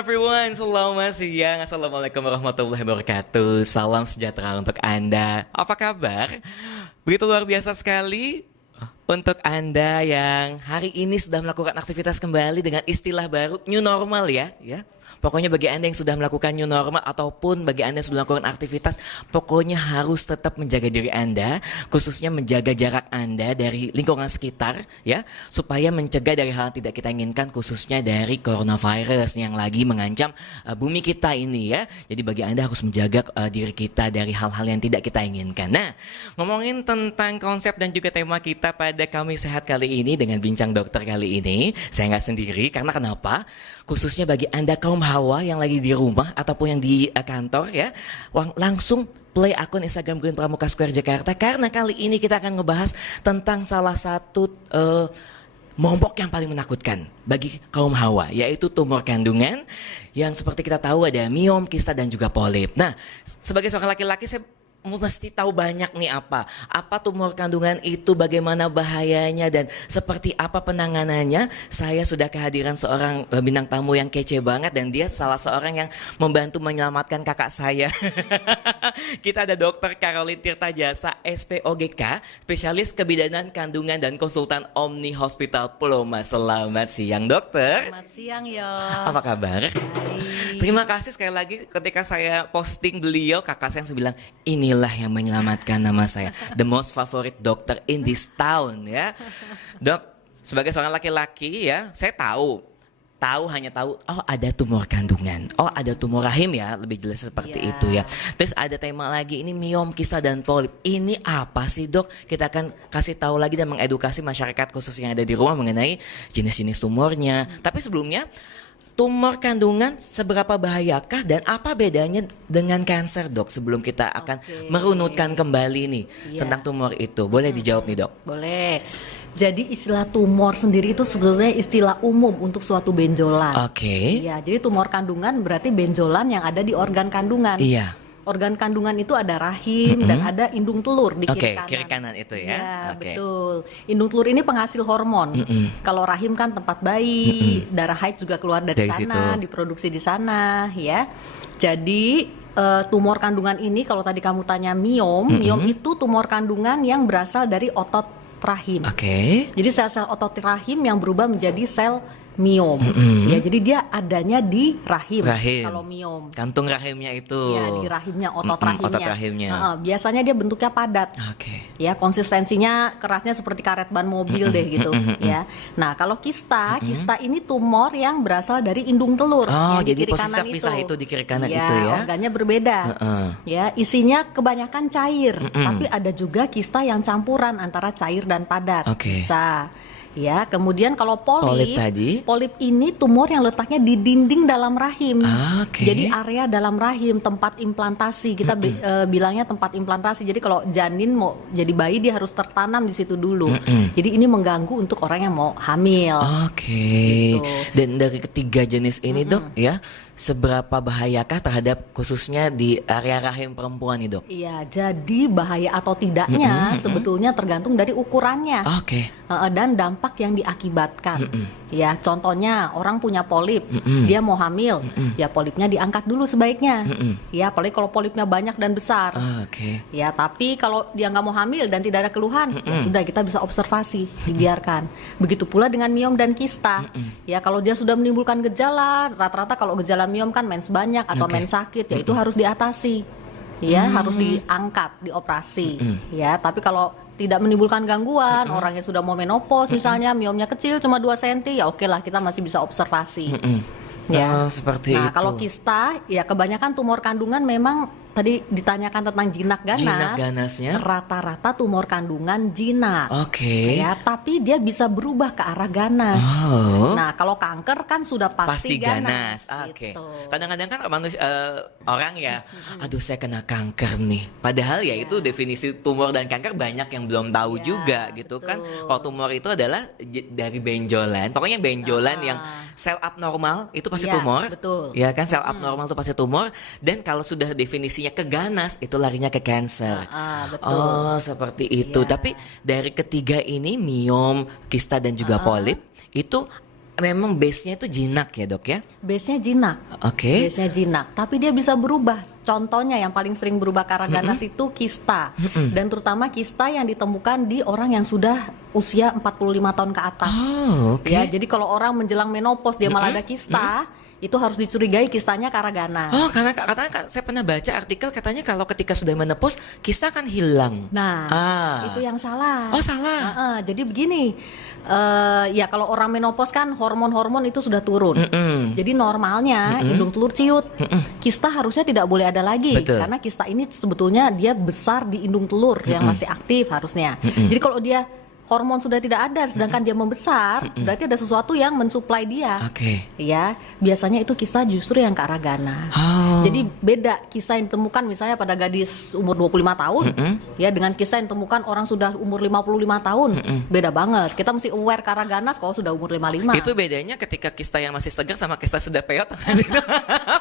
everyone, selamat siang. Assalamualaikum warahmatullahi wabarakatuh. Salam sejahtera untuk Anda. Apa kabar? Begitu luar biasa sekali untuk Anda yang hari ini sudah melakukan aktivitas kembali dengan istilah baru new normal ya. Pokoknya bagi Anda yang sudah melakukan new normal ataupun bagi Anda yang sudah melakukan aktivitas, pokoknya harus tetap menjaga diri Anda, khususnya menjaga jarak Anda dari lingkungan sekitar ya, supaya mencegah dari hal yang tidak kita inginkan, khususnya dari coronavirus yang lagi mengancam bumi kita ini ya. Jadi bagi Anda harus menjaga diri kita dari hal-hal yang tidak kita inginkan. Nah, ngomongin tentang konsep dan juga tema kita pada Kamis Sehat kali ini dengan bincang dokter kali ini, saya nggak sendiri karena kenapa? Khususnya bagi Anda kaum hawa yang lagi di rumah ataupun yang di kantor ya, langsung play akun Instagram Green Pramuka Square Jakarta karena kali ini kita akan ngebahas tentang salah satu momok yang paling menakutkan bagi kaum hawa, yaitu tumor kandungan yang seperti kita tahu ada miom, kista dan juga polip. Nah, sebagai seorang laki-laki saya mesti tahu banyak nih apa tumor kandungan itu, bagaimana bahayanya dan seperti apa penanganannya. Saya sudah kehadiran seorang bintang tamu yang kece banget dan dia salah seorang yang membantu menyelamatkan kakak saya. Kita ada Dr. Caroline Tirtajasa, SPOGK, spesialis kebidanan kandungan dan konsultan Omni Hospital Paloma. Selamat siang dokter. Selamat siang Yos. Apa kabar? Baik. Terima kasih sekali lagi ketika saya posting beliau, kakak saya langsung bilang inilah yang menyelamatkan nama saya, the most favorite doctor in this town ya. Dok, sebagai seorang laki-laki ya, saya hanya tahu oh ada tumor kandungan, oh ada tumor rahim ya, lebih jelas seperti itu ya. Terus ada tema lagi ini miom, kista dan polip. Ini apa sih dok? Kita akan kasih tahu lagi dan mengedukasi masyarakat khusus yang ada di rumah mengenai jenis-jenis tumornya. Tapi sebelumnya, tumor kandungan seberapa bahayakah dan apa bedanya dengan kanker dok? Sebelum kita akan merunutkan kembali nih tentang tumor itu, boleh dijawab nih dok? Boleh. Jadi istilah tumor sendiri itu sebetulnya istilah umum untuk suatu benjolan. Oke. Ya, jadi tumor kandungan berarti benjolan yang ada di organ kandungan. Iya. Organ kandungan itu ada rahim dan ada indung telur di kiri kanan. Kiri kanan itu ya. Ya, betul. Indung telur ini penghasil hormon. Kalau rahim kan tempat bayi, darah haid juga keluar dari sana, diproduksi di sana, ya. Jadi tumor kandungan ini kalau tadi kamu tanya miom, miom itu tumor kandungan yang berasal dari otot rahim. Jadi sel-sel otot rahim yang berubah menjadi sel miom. Ya, jadi dia adanya di rahim. Kalau miom. Kantung rahimnya itu. Ya, di rahimnya, otot rahimnya. Otot rahimnya. Biasanya dia bentuknya padat. Ya, konsistensinya kerasnya seperti karet ban mobil deh gitu. Ya. Nah, kalau kista ini tumor yang berasal dari indung telur. Oh, yang jadi di kiri posisi kanan terpisah itu di kiri kanan ya, itu ya. Organnya berbeda. Ya, isinya kebanyakan cair, tapi ada juga kista yang campuran antara cair dan padat. Bisa. Ya, kemudian kalau polip ini tumor yang letaknya di dinding dalam rahim. Jadi area dalam rahim, tempat implantasi. Kita bilangnya tempat implantasi. Jadi kalau janin mau jadi bayi dia harus tertanam di situ dulu. Jadi ini mengganggu untuk orang yang mau hamil. Gitu. Dan dari ketiga jenis ini dok ya, seberapa bahayakah terhadap khususnya di area rahim perempuan nih dok? Iya, jadi bahaya atau tidaknya sebetulnya tergantung dari ukurannya dan dampak yang diakibatkan. Ya, contohnya orang punya polip, dia mau hamil, ya polipnya diangkat dulu sebaiknya. Ya, apalagi kalau polipnya banyak dan besar. Ya, tapi kalau dia nggak mau hamil dan tidak ada keluhan, ya sudah kita bisa observasi, dibiarkan. Begitu pula dengan miom dan kista. Ya, kalau dia sudah menimbulkan gejala, rata-rata kalau gejala miom kan mens banyak atau mens sakit, ya itu harus diatasi. Ya, harus diangkat, dioperasi. Ya, tapi kalau tidak menimbulkan gangguan, orangnya sudah mau menopause misalnya, miomnya kecil cuma 2 cm, ya oke lah kita masih bisa observasi. Ya. Seperti nah, itu. kalau kista, ya kebanyakan tumor kandungan memang tadi ditanyakan tentang jinak ganas. Jinak ganasnya? Rata-rata tumor kandungan jinak. Ya, tapi dia bisa berubah ke arah ganas. Nah, kalau kanker kan sudah pasti ganas. Gitu. Kadang-kadang kan manusia orang ya, aduh saya kena kanker nih. Padahal ya itu definisi tumor dan kanker banyak yang belum tahu juga gitu kan. Kalau tumor itu adalah dari benjolan. Pokoknya benjolan yang sel abnormal itu pasti tumor. Ya kan, sel abnormal itu pasti tumor. Dan kalau sudah definisinya ke ganas itu larinya ke cancer. Oh, seperti itu. Tapi dari ketiga ini miom, kista dan juga polip itu memang base-nya itu jinak ya dok ya? Base-nya jinak. Oke. Base-nya jinak, tapi dia bisa berubah. Contohnya yang paling sering berubah ke arah ganas itu kista. Dan terutama kista yang ditemukan di orang yang sudah usia 45 tahun ke atas. Oh, oke. Ya, jadi kalau orang menjelang menopause dia malah ada kista, itu harus dicurigai kistanya ke arah ganas. Oh, karena saya pernah baca artikel katanya kalau ketika sudah menopause kista akan hilang. Nah, itu yang salah. Oh, salah. Jadi begini, ya kalau orang menopause kan hormon-hormon itu sudah turun. Jadi normalnya indung telur ciut. Kista harusnya tidak boleh ada lagi. Betul. Karena kista ini sebetulnya dia besar di indung telur yang masih aktif harusnya. Jadi kalau dia hormon sudah tidak ada sedangkan dia membesar, berarti ada sesuatu yang mensuplai dia. Oke. Ya, biasanya itu kista justru yang ke arah ganas. Jadi beda kista yang ditemukan misalnya pada gadis umur 25 tahun ya dengan kista yang ditemukan orang sudah umur 55 tahun. Beda banget. Kita mesti aware ke arah ganas kalau sudah umur 55. Itu bedanya ketika kista yang masih segar sama kista sudah peot.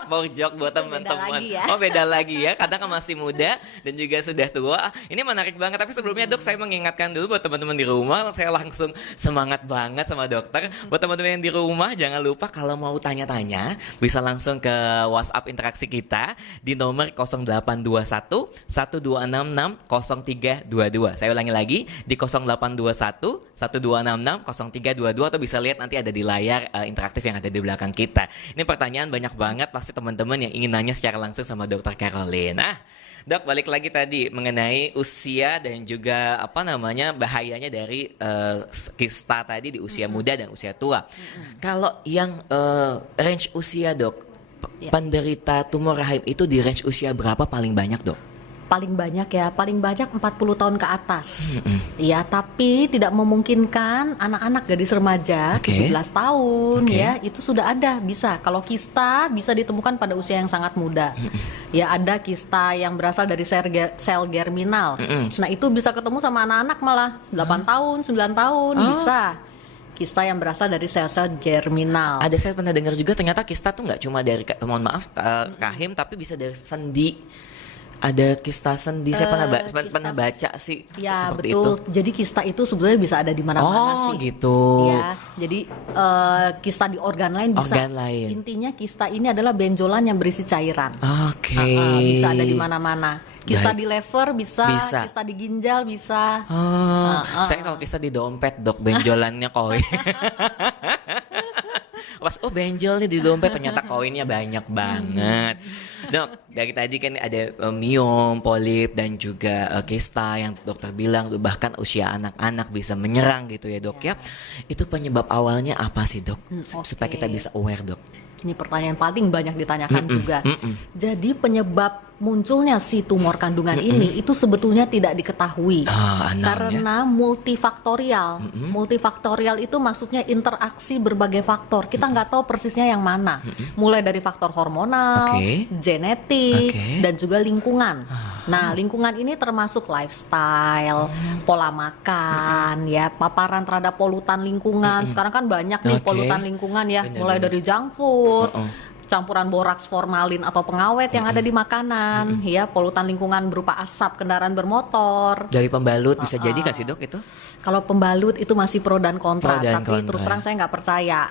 Power joke buat teman-teman. Ya. Oh, beda lagi ya. Kadang kan masih muda dan juga sudah tua. Ini menarik banget, tapi sebelumnya Dok saya mengingatkan dulu buat teman-teman di rumah, saya langsung semangat banget sama dokter. Buat teman-teman yang di rumah, jangan lupa kalau mau tanya-tanya bisa langsung ke WhatsApp interaksi kita di nomor 0821 1266 0322. Saya ulangi lagi di 0821 1266 0322 atau bisa lihat nanti ada di layar interaktif yang ada di belakang kita. Ini pertanyaan banyak banget pasti teman-teman yang ingin nanya secara langsung sama Dokter Caroline. Nah, Dok, balik lagi tadi mengenai usia dan juga bahayanya dari kista tadi di usia muda dan usia tua. Kalau yang range usia, Dok, penderita tumor rahim itu di range usia berapa paling banyak, Dok? Paling banyak 40 tahun ke atas. Ya, tapi tidak memungkinkan anak-anak gadis remaja 17 tahun ya, itu sudah ada bisa. Kalau kista bisa ditemukan pada usia yang sangat muda. Ya, ada kista yang berasal dari sel germinal. Nah, itu bisa ketemu sama anak-anak malah 8 tahun, 9 tahun bisa. Kista yang berasal dari sel-sel germinal. Ada, saya pernah dengar juga ternyata kista tuh nggak cuma dari rahim tapi bisa dari sendi. Ada kista sendi, saya pernah baca sih ya, seperti betul. itu. Jadi kista itu sebenarnya bisa ada di mana-mana sih. Oh gitu. Ya, jadi kista di organ lain bisa. Organ lain. Intinya kista ini adalah benjolan yang berisi cairan. Oke. Bisa ada di mana-mana. Kista di lever bisa, kista di ginjal bisa. Saya kalau kista di dompet, Dok, benjolannya koin. Benjol nih di dompet, ternyata koinnya banyak banget. Dok, dari tadi kan ada miom, polip dan juga kista yang dokter bilang bahkan usia anak-anak bisa menyerang gitu ya, Dok ya. Itu penyebab awalnya apa sih, Dok? Supaya kita bisa aware, Dok. Ini pertanyaan paling banyak ditanyakan juga. Jadi penyebab munculnya si tumor kandungan ini itu sebetulnya tidak diketahui karena multifaktorial. Multifaktorial itu maksudnya interaksi berbagai faktor. Kita nggak tahu persisnya yang mana. Mulai dari faktor hormonal, genetik, dan juga lingkungan. Nah, lingkungan ini termasuk lifestyle, pola makan, ya, paparan terhadap polutan lingkungan. Sekarang kan banyak nih polutan lingkungan ya, mulai dari junk food, campuran boraks, formalin atau pengawet yang ada di makanan, ya, polutan lingkungan berupa asap kendaraan bermotor. Dari pembalut bisa jadi nggak sih, Dok, itu? Kalau pembalut itu masih pro dan kontra, tapi terus terang saya nggak percaya.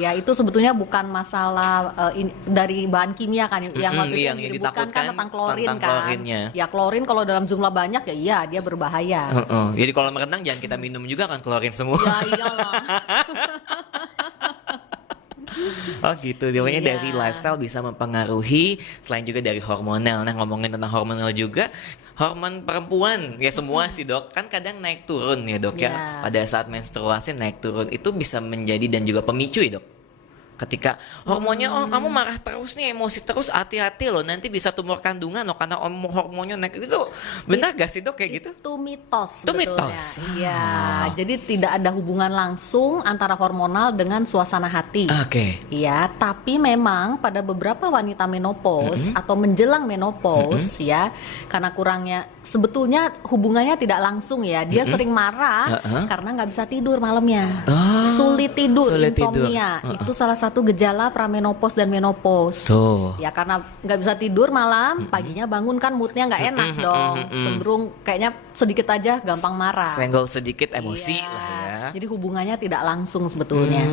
Ya, itu sebetulnya bukan masalah dari bahan kimia kan yang ditakutkan kan tentang klorin kan. Ya, klorin kalau dalam jumlah banyak ya iya dia berbahaya. Jadi kalau merenang jangan kita minum juga kan klorin semua. Ya iyalah. Oh gitu, pokoknya dari lifestyle bisa mempengaruhi selain juga dari hormonal. Nah, ngomongin tentang hormonal juga, hormon perempuan ya semua sih, Dok, kan kadang naik turun ya, Dok ya. Pada saat menstruasi naik turun itu bisa menjadi dan juga pemicu ya, Dok. Ketika hormonnya kamu marah terus nih, emosi terus, hati-hati loh nanti bisa tumor kandungan loh karena hormonnya naik. Itu benar gak sih, Dok, kayak gitu? Itu mitos. Itu mitos. Iya, jadi tidak ada hubungan langsung antara hormonal dengan suasana hati. Iya, tapi memang pada beberapa wanita menopause atau menjelang menopause ya, karena kurangnya sebetulnya hubungannya tidak langsung ya. Dia sering marah karena nggak bisa tidur malamnya. Sulit tidur, insomnia. Itu salah satu gejala pramenopause dan menopause. Ya, karena nggak bisa tidur malam, paginya bangun kan moodnya nggak enak dong. Cenderung kayaknya sedikit aja gampang marah. Senggol sedikit emosi lah ya. Jadi hubungannya tidak langsung sebetulnya.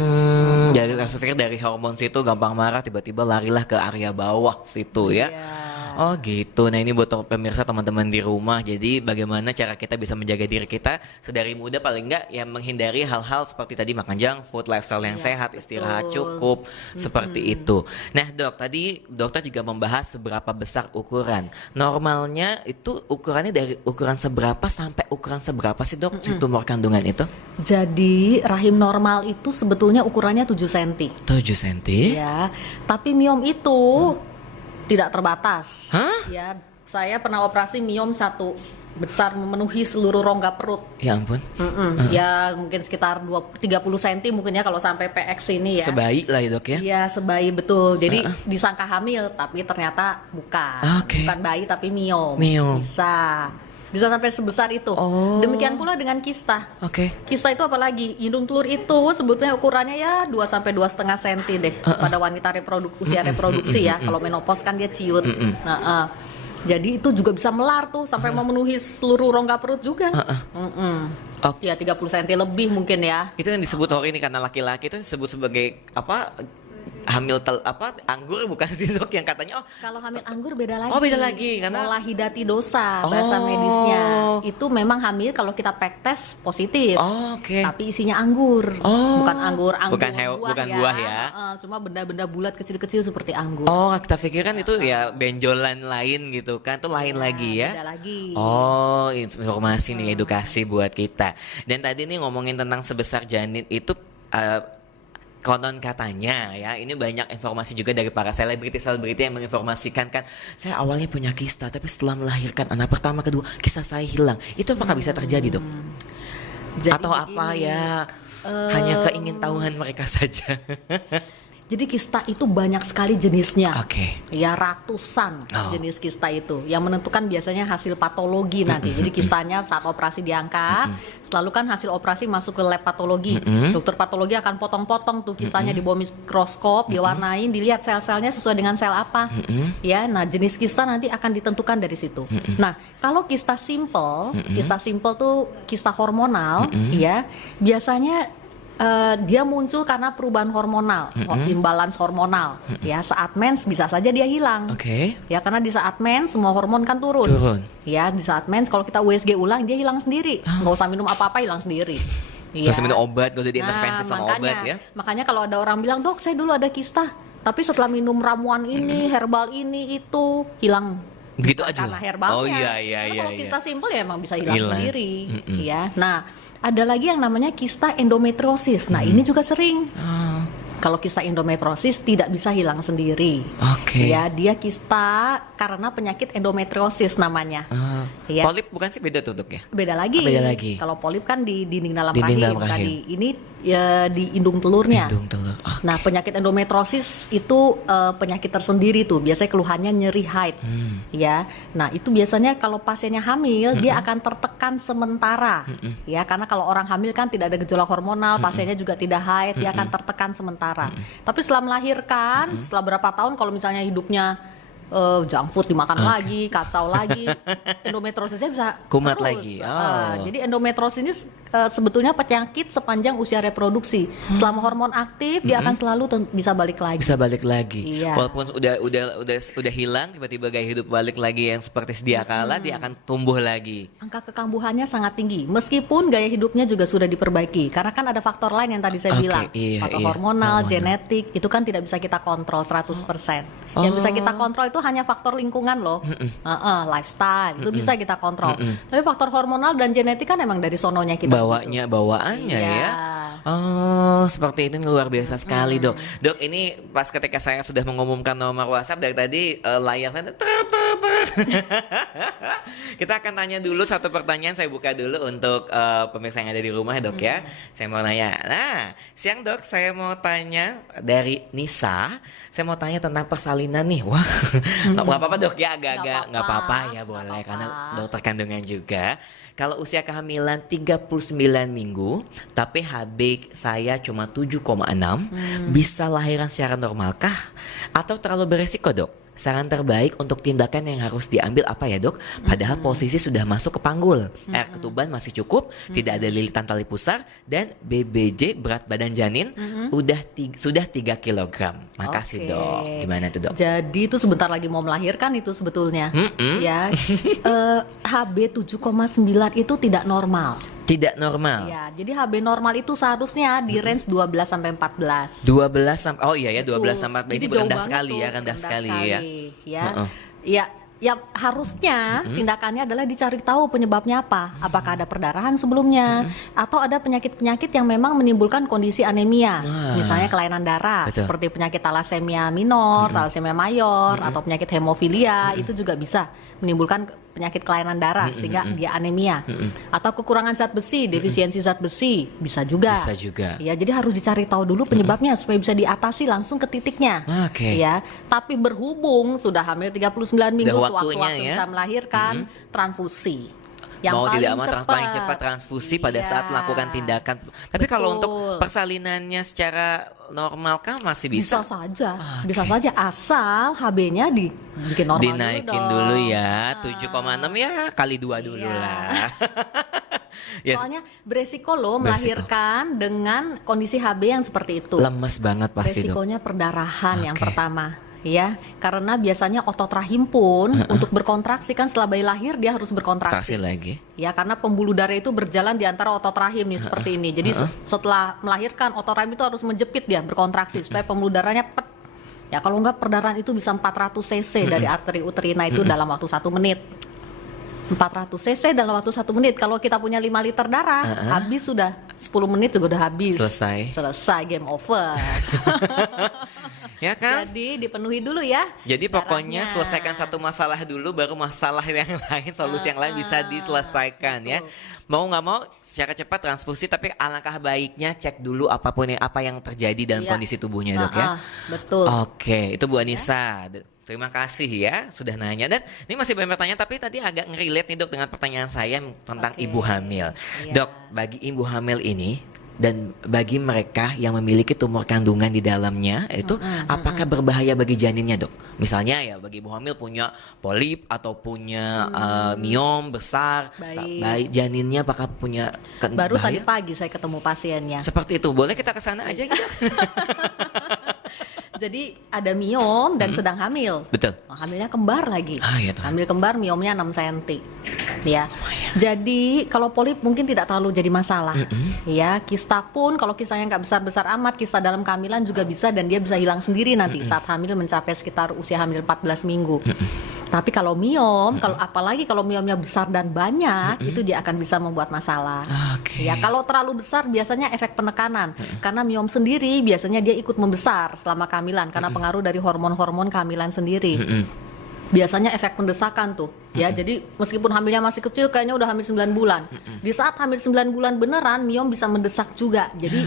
Jadi saya pikir dari hormon situ gampang marah, tiba-tiba larilah ke area bawah situ ya. Oh gitu. Nah ini buat pemirsa teman-teman di rumah. Jadi bagaimana cara kita bisa menjaga diri kita sedari muda, paling enggak ya menghindari hal-hal seperti tadi makan junk food, lifestyle yang sehat, istirahat cukup, seperti itu. Nah dok, tadi dokter juga membahas seberapa besar ukuran. Normalnya itu ukurannya dari ukuran seberapa sampai ukuran seberapa sih dok si tumor kandungan itu? Jadi rahim normal itu sebetulnya ukurannya 7 cm. 7 cm? Ya, tapi miom itu tidak terbatas. Hah? Ya, saya pernah operasi miom satu besar memenuhi seluruh rongga perut. Ya ampun. Ya mungkin sekitar 30 cm mungkin ya kalau sampai PX ini ya. Sebaik lah ya dok ya? Iya sebaik betul. Jadi disangka hamil tapi ternyata bukan. Bukan bayi tapi miom. Bisa sampai sebesar itu. Demikian pula dengan kista. Kista itu apalagi indung telur itu sebetulnya ukurannya ya 2 sampai 2,5 cm deh pada wanita usia reproduksi ya. Kalau menopause kan dia ciut. Jadi itu juga bisa melar tuh sampai memenuhi seluruh rongga perut juga. Ya 30 cm lebih mungkin ya. Itu yang disebut ini karena laki-laki itu disebut sebagai apa? Hamil anggur bukan sih dok yang katanya kalau hamil anggur beda lagi. Beda lagi karena molahidati dosa bahasa medisnya. Itu memang hamil kalau kita pek tes positif. Tapi isinya anggur. Bukan anggur bukan buah ya. Cuma benda-benda bulat kecil-kecil seperti anggur. Kita pikirkan itu ya benjolan lain gitu kan, itu lain lagi ya. Beda lagi. Informasi nih, edukasi buat kita. Dan tadi nih ngomongin tentang sebesar janin itu konon katanya ya, ini banyak informasi juga dari para selebriti yang menginformasikan kan, saya awalnya punya kista tapi setelah melahirkan anak pertama kedua kista saya hilang. Itu apakah bisa terjadi dok? Atau apa ya hanya keingintahuan mereka saja? Jadi kista itu banyak sekali jenisnya. Ya ratusan jenis kista itu. Yang menentukan biasanya hasil patologi nanti. Jadi kistanya saat operasi diangkat, selalu kan hasil operasi masuk ke lab patologi. Dokter patologi akan potong-potong tuh kistanya di bawah mikroskop, diwarnain, dilihat sel-selnya sesuai dengan sel apa. Ya, nah jenis kista nanti akan ditentukan dari situ. Nah, kalau kista simple tuh kista hormonal, ya biasanya dia muncul karena perubahan hormonal, imbalans hormonal. Ya saat mens bisa saja dia hilang. Ya karena di saat mens semua hormon kan turun. Ya di saat mens kalau kita USG ulang dia hilang sendiri. Nggak usah minum apa-apa, hilang sendiri. Gak usah minum obat, gak usah diintervensi sama obat ya. Makanya kalau ada orang bilang, dok saya dulu ada kista, tapi setelah minum ramuan ini, herbal ini itu hilang. Begitu aja. Karena herbalnya. Kalau kista simpel ya emang bisa hilang sendiri. Ya, nah ada lagi yang namanya kista endometriosis. Nah ini juga sering. Kalau kista endometriosis tidak bisa hilang sendiri. Ya dia kista karena penyakit endometriosis namanya. Ya. Polip bukan sih beda tuh dok ya? Beda lagi. Kalau polip kan di dinding dalam rahim. Ini ya di indung telurnya. Nah penyakit endometriosis itu penyakit tersendiri tuh. Biasanya keluhannya nyeri haid. Ya. Nah itu biasanya kalau pasiennya hamil dia akan tertekan sementara. Ya karena kalau orang hamil kan tidak ada gejolak hormonal, pasiennya juga tidak haid, dia akan tertekan sementara. Tapi setelah melahirkan, setelah berapa tahun kalau misalnya hidupnya junk food dimakan lagi, kacau lagi, endometriosisnya bisa kumat terus. lagi. Jadi endometriosis ini sebetulnya penyakit sepanjang usia reproduksi. Selama hormon aktif dia akan selalu bisa balik lagi. Iya. Walaupun udah hilang, tiba-tiba gaya hidup balik lagi yang seperti sedia kala, dia akan tumbuh lagi. Angka kekambuhannya sangat tinggi. Meskipun gaya hidupnya juga sudah diperbaiki. Karena kan ada faktor lain yang tadi saya bilang. Faktor hormonal, genetik, itu kan tidak bisa kita kontrol 100%. Yang bisa kita kontrol itu hanya faktor lingkungan loh. Lifestyle itu bisa kita kontrol. Tapi faktor hormonal dan genetik kan emang dari sononya kita. Bawaannya ya. Seperti ini luar biasa sekali dok. Dok ini pas ketika saya sudah mengumumkan nomor WhatsApp dari tadi layar saya kita akan tanya dulu satu pertanyaan, saya buka dulu untuk pemirsa yang ada di rumah ya dok ya. Saya mau nanya. Nah siang dok, saya mau tanya dari Nisa. Saya mau tanya tentang persalinan nih. Wah nggak apa-apa dok ya, agak-agak nggak apa-apa ya, boleh karena dokter kandungan juga. Kalau usia kehamilan 39 minggu, tapi HB saya cuma 7,6, bisa lahiran secara normalkah? Atau terlalu beresiko dok? saran terbaik untuk tindakan yang harus diambil apa ya dok? Padahal posisi sudah masuk ke panggul, air ketuban masih cukup, tidak ada lilitan tali pusar, dan BBJ berat badan janin sudah 3 kg. Makasih dok. Gimana tuh dok? Jadi itu sebentar lagi mau melahirkan itu sebetulnya. Ya, HB 7,9 itu tidak normal. Tidak normal. Ya, jadi HB normal itu seharusnya di range 12 sampai 14. 12 sampai oh iya ya 12 sampai Jadi ini rendah sekali ya, rendah sekali ya. Ya. Ya harusnya tindakannya adalah dicari tahu penyebabnya apa. Apakah ada perdarahan sebelumnya atau ada penyakit-penyakit yang memang menimbulkan kondisi anemia. Misalnya kelainan darah. Betul. Seperti penyakit talasemia minor, talasemia mayor, atau penyakit hemofilia. Itu juga bisa menimbulkan penyakit kelainan darah sehingga dia anemia. Atau kekurangan zat besi, defisiensi zat besi, bisa juga. Bisa juga. Ya, jadi harus dicari tahu dulu penyebabnya supaya bisa diatasi langsung ke titiknya. Ya, tapi berhubung sudah hamil 39 minggu, waktu-waktu bisa melahirkan, transfusi. Yang mau paling tidak mau cepat. paling cepat transfusi pada saat melakukan tindakan. Tapi kalau untuk persalinannya secara normal kan masih bisa. Bisa saja, bisa saja asal HB-nya dibikin normal dinaikin dulu ya, 7,6 ya kali 2 dulu lah. Soalnya beresiko loh melahirkan dengan kondisi HB yang seperti itu. Lemes banget pasti dok. Resikonya perdarahan yang pertama. Ya, karena biasanya otot rahim pun untuk berkontraksi kan setelah bayi lahir dia harus berkontraksi lagi. Ya, karena pembuluh darah itu berjalan di antara otot rahim nih seperti ini. Jadi setelah melahirkan otot rahim itu harus menjepit dia berkontraksi supaya pembuluh darahnya pet. Ya, kalau enggak perdarahan itu bisa 400 cc dari arteri uterina itu dalam waktu 1 menit. 400 cc dalam waktu 1 menit. Kalau kita punya 5 liter darah, habis sudah 10 menit juga udah habis. Selesai game over. Ya kan? Jadi dipenuhi dulu ya. Jadi pokoknya selesaikan satu masalah dulu, baru masalah yang lain, solusi yang lain bisa diselesaikan ya. Mau nggak mau secara cepat transfusi, tapi alangkah baiknya cek dulu apapun apa yang terjadi dalam kondisi tubuhnya dok ya. Betul. Oke, itu Bu Anissa. Terima kasih ya sudah nanya. Dan ini masih banyak pertanyaan, tapi tadi agak ngerelate nih dok dengan pertanyaan saya tentang ibu hamil. Dok, bagi ibu hamil ini dan bagi mereka yang memiliki tumor kandungan di dalamnya itu apakah berbahaya bagi janinnya dok? Misalnya ya bagi ibu hamil punya polip atau punya miom besar, bayi janinnya apakah punya baru bahaya? Tadi pagi saya ketemu pasiennya. Seperti itu, boleh kita ke sana aja gitu? Jadi ada miom dan sedang hamil. Betul. Hamilnya kembar lagi. Iya tuh. Hamil kembar, miomnya 6 cm. Ya. Jadi kalau polip mungkin tidak terlalu jadi masalah. Ya, kista pun kalau kistanya nggak besar-besar amat, kista dalam kehamilan juga bisa dan dia bisa hilang sendiri nanti saat hamil mencapai sekitar usia hamil 14 minggu. Tapi kalau miom, apalagi kalau miomnya besar dan banyak, itu dia akan bisa membuat masalah. Ya, kalau terlalu besar biasanya efek penekanan. Karena miom sendiri biasanya dia ikut membesar selama kehamilan karena pengaruh dari hormon-hormon kehamilan sendiri. Biasanya efek pendesakan tuh. Ya, jadi meskipun hamilnya masih kecil kayaknya udah hamil 9 bulan. Di saat hamil 9 bulan beneran miom bisa mendesak juga. Jadi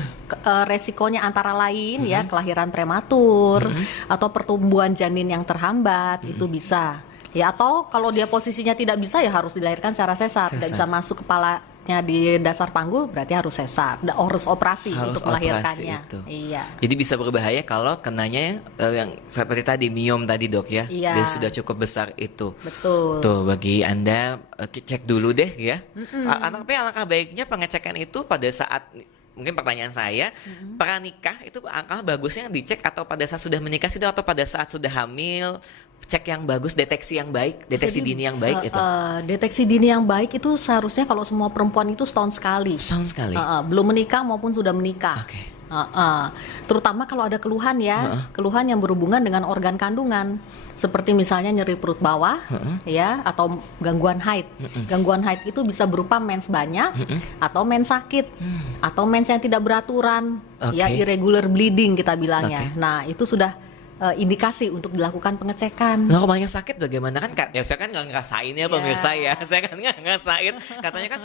resikonya antara lain ya kelahiran prematur atau pertumbuhan janin yang terhambat itu bisa. Ya, atau kalau dia posisinya tidak bisa ya harus dilahirkan secara sesar. Tidak bisa masuk kepalanya di dasar panggul berarti harus sesar. Harus operasi untuk melahirkannya. Iya. Jadi bisa berbahaya kalau kenanya yang seperti tadi miom tadi dok ya. Iya. Dia sudah cukup besar itu. Betul. Tuh bagi Anda cek dulu deh ya. Tapi alangkah baiknya pengecekan itu pada saat mungkin pertanyaan saya, pranikah itu angka bagusnya dicek atau pada saat sudah menikah sih atau pada saat sudah hamil, cek yang bagus, deteksi yang baik, deteksi dini yang baik itu. Deteksi dini yang baik itu seharusnya kalau semua perempuan itu setahun sekali. Setahun sekali. Belum menikah maupun sudah menikah. Terutama kalau ada keluhan ya, keluhan yang berhubungan dengan organ kandungan. Seperti misalnya nyeri perut bawah, ya, atau gangguan haid. Gangguan haid itu bisa berupa mens banyak, atau mens sakit, atau mens yang tidak beraturan, ya, irregular bleeding kita bilangnya. Nah, itu sudah indikasi untuk dilakukan pengecekan. Normalnya sakit bagaimana kan? Ya saya kan nggak ngerasain ya pemirsa ya. Saya kan nggak ngerasain. Katanya kan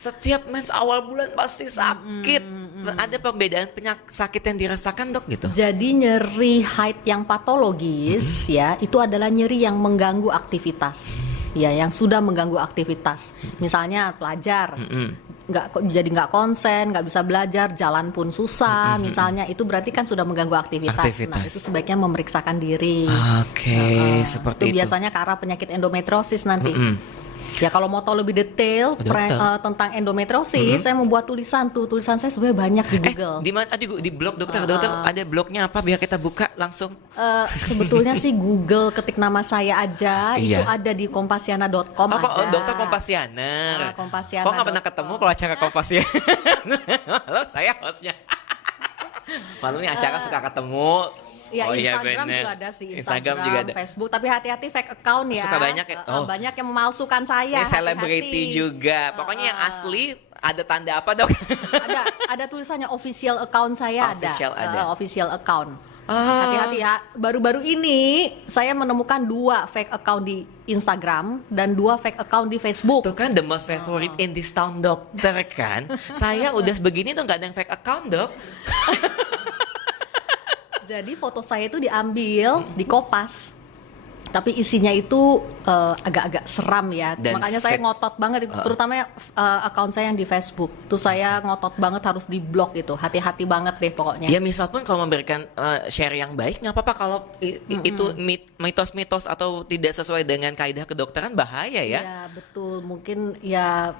setiap mens awal bulan pasti sakit. Ada perbedaan penyakit sakit yang dirasakan dok gitu? Jadi nyeri haid yang patologis ya itu adalah nyeri yang mengganggu aktivitas. Ya, yang sudah mengganggu aktivitas. Misalnya pelajar jadi nggak konsen, nggak bisa belajar, jalan pun susah, misalnya itu berarti kan sudah mengganggu aktivitas. Nah itu sebaiknya memeriksakan diri. Oke, seperti itu. Biasanya karena penyakit endometriosis nanti. Ya kalau mau tahu lebih detail tentang endometriosis, saya membuat tulisan saya sebenarnya banyak di Google. Di mana? Di blog dokter. Dokter ada blognya apa biar kita buka langsung? Sebetulnya sih Google ketik nama saya aja, itu ada di kompasiana.com. Dokter Kompasiana. Kompasiana. Kok nggak pernah ketemu kalau acara Kompasiana? Halo, saya hostnya. Malu nih acara suka ketemu. Ya, Instagram juga ada sih, Instagram juga ada. Facebook, tapi hati-hati fake account ya. Suka banyak ya. Banyak yang memalsukan saya. Ini selebriti juga. Pokoknya yang asli ada tanda apa, Dok? ada tulisannya official account saya ada. Official account. Hati-hati ya. Baru-baru ini saya menemukan 2 fake account di Instagram dan 2 fake account di Facebook. Tuh kan the most favorite in this town, dokter kan. Saya udah begini tuh nggak ada yang fake account, Dok. Jadi foto saya itu diambil, dikopas, tapi isinya itu agak-agak seram ya. Dan makanya saya ngotot banget itu, terutama akun saya yang di Facebook. Itu saya ngotot banget harus di-block itu. Hati-hati banget deh pokoknya. Ya misal pun kalau memberikan share yang baik nggak apa-apa, kalau itu mitos-mitos atau tidak sesuai dengan kaidah kedokteran bahaya ya. Ya betul, mungkin ya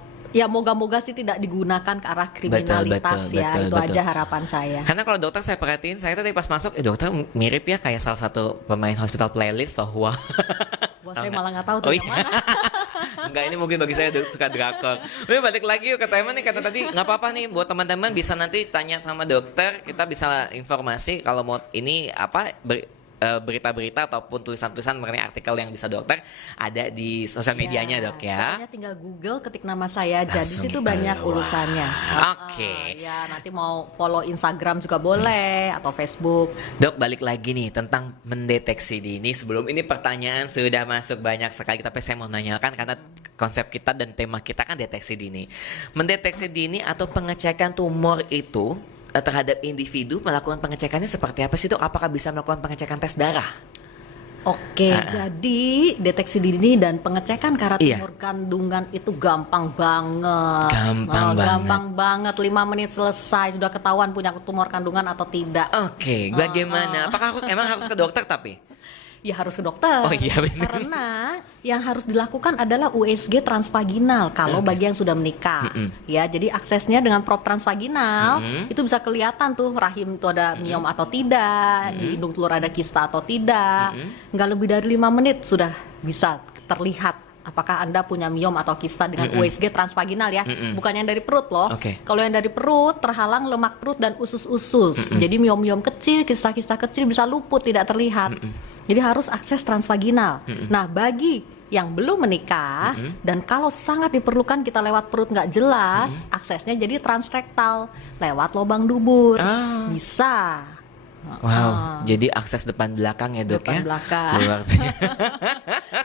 moga-moga sih tidak digunakan ke arah kriminalitas. Betul, aja harapan saya. Karena kalau dokter saya perhatiin, saya tadi pas masuk dokter mirip ya kayak salah satu pemain Hospital Playlist, Sohwa. Wah, saya malah nggak tahu tuh yang mana. Enggak, ini mungkin bagi saya suka drakor. Tapi balik lagi yuk ke tema nih, kata tadi nggak apa-apa nih buat teman-teman bisa nanti tanya sama dokter, kita bisa informasi kalau mau ini apa berita-berita ataupun tulisan-tulisan mengenai artikel yang bisa dokter ada di sosial medianya Dok ya. Pokoknya tinggal Google ketik nama saya aja, di situ banyak urusannya. Oke. Ya nanti mau follow Instagram juga boleh atau Facebook. Dok, balik lagi nih tentang mendeteksi dini. Sebelum ini pertanyaan sudah masuk banyak sekali, tapi saya mau nanyakan karena konsep kita dan tema kita kan deteksi dini. Mendeteksi dini atau pengecekan tumor itu terhadap individu, melakukan pengecekannya seperti apa sih Dok? Apakah bisa melakukan pengecekan tes darah? Oke, jadi deteksi dini dan pengecekan karena tumor kandungan itu gampang banget. Gampang banget, 5 menit selesai, sudah ketahuan punya tumor kandungan atau tidak. Oke, bagaimana? Apakah emang harus ke dokter tapi? Ya harus ke dokter. Oh iya benar. Karena yang harus dilakukan adalah USG transvaginal kalau bagi yang sudah menikah. Ya, jadi aksesnya dengan probe transvaginal itu bisa kelihatan tuh rahim itu ada miom atau tidak, di indung telur ada kista atau tidak. Nggak lebih dari 5 menit sudah bisa terlihat apakah Anda punya miom atau kista dengan USG transvaginal ya. Bukan yang dari perut loh. Kalau yang dari perut terhalang lemak perut dan usus-usus. Jadi miom-miom kecil, kista-kista kecil bisa luput, tidak terlihat. Jadi harus akses transvaginal. Nah, bagi yang belum menikah dan kalau sangat diperlukan kita lewat perut nggak jelas, aksesnya jadi transrektal lewat lubang dubur. Bisa. Wow, jadi akses depan belakang ya Dok ya? Depan belakang.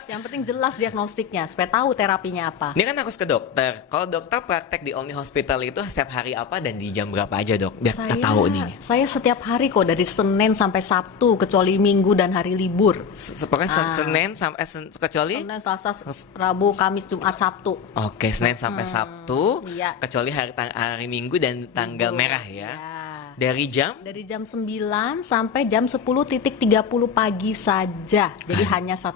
Yang penting jelas diagnostiknya, supaya tahu terapinya apa. Ini kan harus ke dokter. Kalau dokter praktek di Omni Hospital itu setiap hari apa dan di jam berapa aja Dok? Biar kita tahu nih. Saya setiap hari kok, dari Senin sampai Sabtu, kecuali Minggu dan hari libur. Pokoknya Senin sampai kecuali? Senin, Selasa, Rabu, Kamis, Jumat, Sabtu. Oke, Senin sampai Sabtu, kecuali hari Minggu dan tanggal merah ya. Dari jam 9 sampai jam 10.30 pagi saja. Jadi hanya 1,5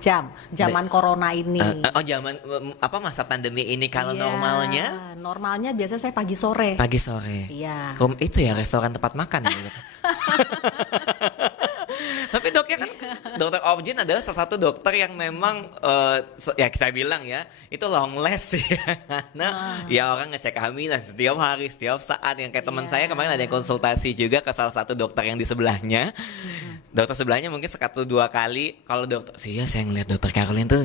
jam. Zaman corona ini. Zaman apa masa pandemi ini kalau normalnya? Normalnya biasa saya pagi sore. Pagi sore. Iya. Itu ya restoran tempat makan ya. Tapi doknya kan Dokter Objin adalah salah satu dokter yang memang ya kita bilang ya itu long last ya, karena ya orang ngecek kehamilan setiap hari setiap saat, yang kayak teman saya kemarin ada yang konsultasi juga ke salah satu dokter yang di sebelahnya. Dokter sebelahnya mungkin 1-2 kali. Kalau dokter saya ngeliat dokter Caroline tuh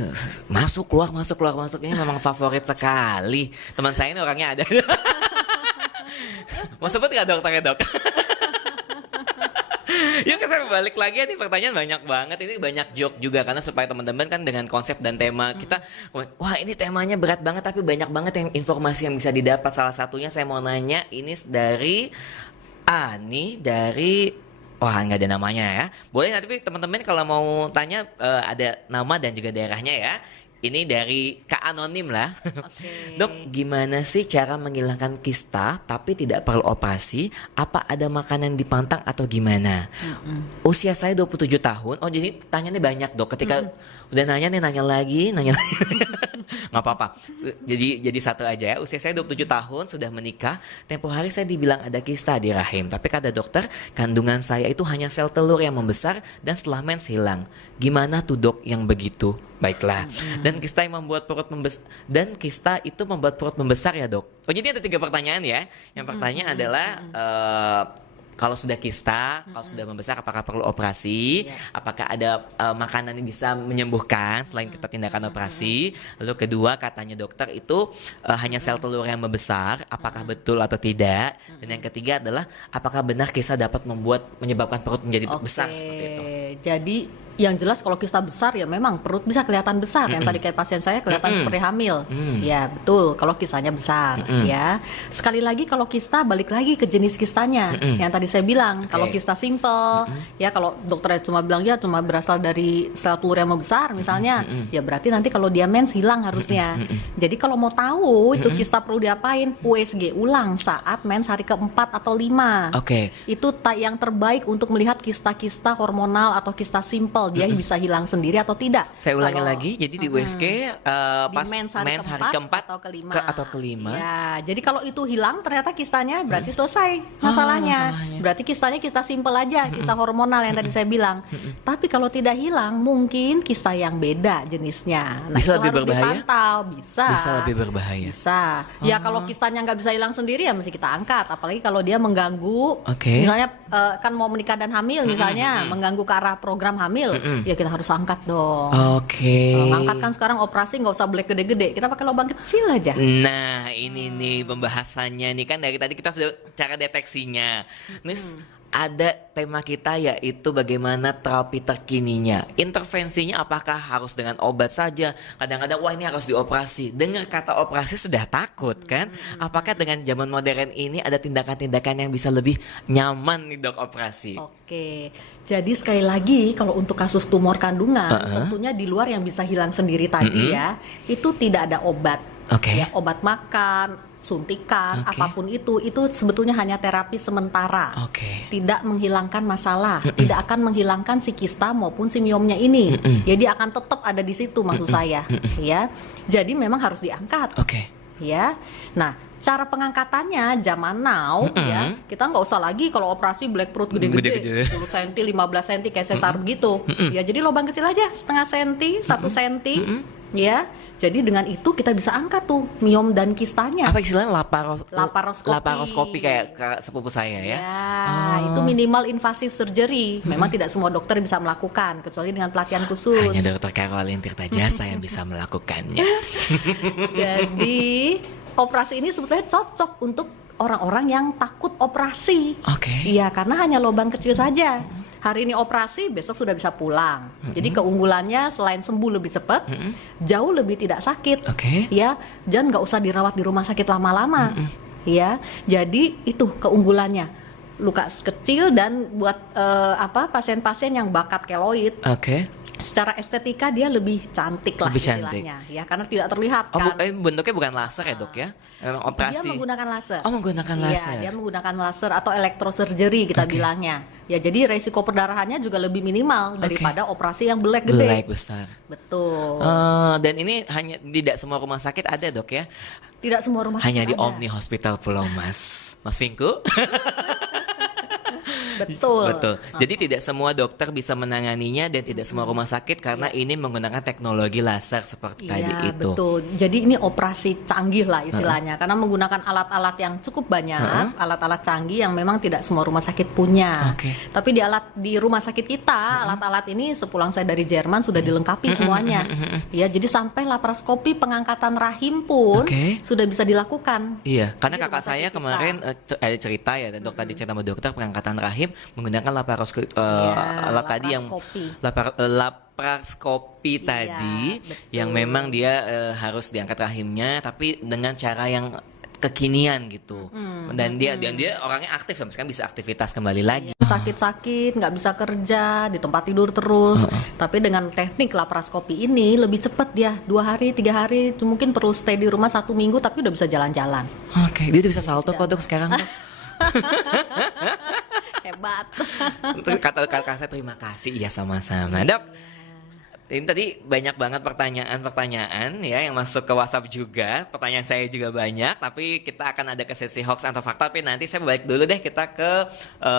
masuk keluar ini memang favorit sekali. Teman saya ini orangnya ada. Mau sebut nggak dokternya Dok? Yuk kita balik lagi, nih pertanyaan banyak banget, ini banyak joke juga karena supaya teman-teman kan dengan konsep dan tema kita, wah ini temanya berat banget tapi banyak banget yang informasi yang bisa didapat. Salah satunya saya mau nanya ini dari Ani dari nggak ada namanya ya, boleh nanti teman-teman kalau mau tanya ada nama dan juga daerahnya ya. Ini dari Kak Anonim lah. Okay. Dok, gimana sih cara menghilangkan kista tapi tidak perlu operasi? Apa ada makanan dipantang atau gimana? Usia saya 27 tahun. Oh, jadi tanyanya banyak, Dok. Ketika udah nanya nih, nanya lagi. Nggak apa-apa. Jadi satu aja ya. Usia saya 27 tahun, sudah menikah. Tempo hari saya dibilang ada kista di rahim. Tapi kata dokter, kandungan saya itu hanya sel telur yang membesar dan setelah mens hilang. Gimana tuh, Dok, yang begitu? Baiklah. Dan kista yang membuat perut membesar ya, Dok. Oh, jadi ada 3 pertanyaan ya. Yang pertanyaan adalah kalau sudah kista, kalau sudah membesar, apakah perlu operasi? Apakah ada makanan yang bisa menyembuhkan selain kita tindakan operasi? Lalu kedua, katanya dokter itu hanya sel telur yang membesar, apakah betul atau tidak? Dan yang ketiga adalah apakah benar kista dapat menyebabkan perut menjadi besar seperti itu? Jadi yang jelas kalau kista besar ya memang perut bisa kelihatan besar. Yang tadi kayak pasien saya kelihatan seperti hamil. Ya betul kalau kistanya besar ya. Sekali lagi kalau kista balik lagi ke jenis kistanya. Yang tadi saya bilang kalau kista simple ya, kalau dokternya cuma bilang ya cuma berasal dari sel telur yang membesar misalnya, ya berarti nanti kalau dia mens hilang harusnya. Jadi kalau mau tahu itu kista perlu diapain, USG ulang saat mens hari keempat atau 5. Itu yang terbaik untuk melihat kista-kista hormonal atau kista simple, dia bisa hilang sendiri atau tidak. Saya ulangi lagi, jadi di USG pas di mens hari keempat atau kelima. Ya, jadi kalau itu hilang ternyata kistanya berarti selesai masalahnya. Berarti kistanya kista simple aja, kista hormonal yang tadi saya bilang. Tapi kalau tidak hilang, mungkin kista yang beda jenisnya. Nah, bisa itu lebih harus berbahaya? dipantau. Bisa lebih berbahaya. Bisa. Ya kalau kistanya nggak bisa hilang sendiri ya mesti kita angkat. Apalagi kalau dia mengganggu, misalnya kan mau menikah dan hamil misalnya, mengganggu ke arah program hamil. Ya kita harus angkat dong. Angkat kan sekarang operasi nggak usah black gede-gede, kita pakai lubang kecil aja. Nah ini nih pembahasannya nih kan dari tadi kita sudah cara deteksinya. Nis ada tema kita yaitu bagaimana terapi terkininya. Intervensinya apakah harus dengan obat saja? Kadang-kadang wah ini harus dioperasi. Dengar kata operasi sudah takut kan? Apakah dengan zaman modern ini ada tindakan-tindakan yang bisa lebih nyaman nih, Dok, operasi? Jadi sekali lagi kalau untuk kasus tumor kandungan tentunya di luar yang bisa hilang sendiri tadi ya, itu tidak ada obat. Ya, obat makan, suntikan, apapun itu sebetulnya hanya terapi sementara. Tidak menghilangkan masalah, tidak akan menghilangkan si kista maupun si miomnya ini. Jadi akan tetap ada di situ maksud saya, ya. Jadi memang harus diangkat. Ya. Nah, cara pengangkatannya zaman now ya, kita nggak usah lagi kalau operasi black perut gede-gede 10 cm, 15 cm kayak sesar begitu. Ya, jadi lubang kecil aja setengah senti, 1 cm, ya. Jadi dengan itu kita bisa angkat tuh miom dan kistanya. Apa istilahnya laparoskopi? Laparoskopi kayak sepupu saya ya. Itu minimal invasive surgery. Memang tidak semua dokter bisa melakukan kecuali dengan pelatihan khusus. Hanya dokter Caroline Tirtajasa yang bisa melakukannya. Jadi operasi ini sebetulnya cocok untuk orang-orang yang takut operasi. Iya, karena hanya lubang kecil saja. Hari ini operasi, besok sudah bisa pulang. Jadi keunggulannya selain sembuh lebih cepat, jauh lebih tidak sakit. Ya, dan nggak usah dirawat di rumah sakit lama-lama. Ya, jadi itu keunggulannya. Luka kecil dan buat pasien-pasien yang bakat keloid. Secara estetika dia lebih cantik lah istilahnya, ya, karena tidak terlihat kan. Bentuknya bukan laser ya, Dok ya? Memang operasi. Dia menggunakan laser. Menggunakan laser. Iya, dia menggunakan laser atau elektrosurgery kita bilangnya. Ya, jadi resiko perdarahannya juga lebih minimal daripada operasi yang belek gede. Belek besar. Betul. Dan ini hanya tidak semua rumah sakit ada, Dok ya? Tidak semua rumah sakit hanya di ada. Omni Hospital Pulau Mas. Mas Vinku? Betul. Jadi tidak semua dokter bisa menanganinya dan tidak semua rumah sakit karena ini menggunakan teknologi laser seperti tadi itu. Betul. Jadi ini operasi canggih lah istilahnya karena menggunakan alat-alat yang cukup banyak, alat-alat canggih yang memang tidak semua rumah sakit punya. Tapi di rumah sakit kita, alat-alat ini sepulang saya dari Jerman sudah dilengkapi semuanya. Ya, jadi sampai laparoskopi pengangkatan rahim pun sudah bisa dilakukan. Iya, karena kakak saya kemarin ada cerita ya, Dok tadi cerita sama dokter pengangkatan rahim menggunakan laparoskopi alat tadi yang laparoskopi tadi yang memang dia harus diangkat rahimnya tapi dengan cara yang kekinian gitu. Dan dia orangnya aktif, sekarang bisa aktivitas kembali lagi. sakit-sakit, nggak bisa kerja, di tempat tidur terus. Tapi dengan teknik laparoskopi ini lebih cepat dia, 2 hari, 3 hari, mungkin perlu stay di rumah 1 minggu tapi udah bisa jalan-jalan. Oke, dia udah bisa salto kok dok sekarang dok. Hebat. Kata saya terima kasih, iya sama-sama dok. Ini tadi banyak banget pertanyaan-pertanyaan ya yang masuk ke WhatsApp juga. Pertanyaan saya juga banyak, tapi kita akan ada ke sesi hoax atau fakta. Tapi nanti saya balik dulu deh kita ke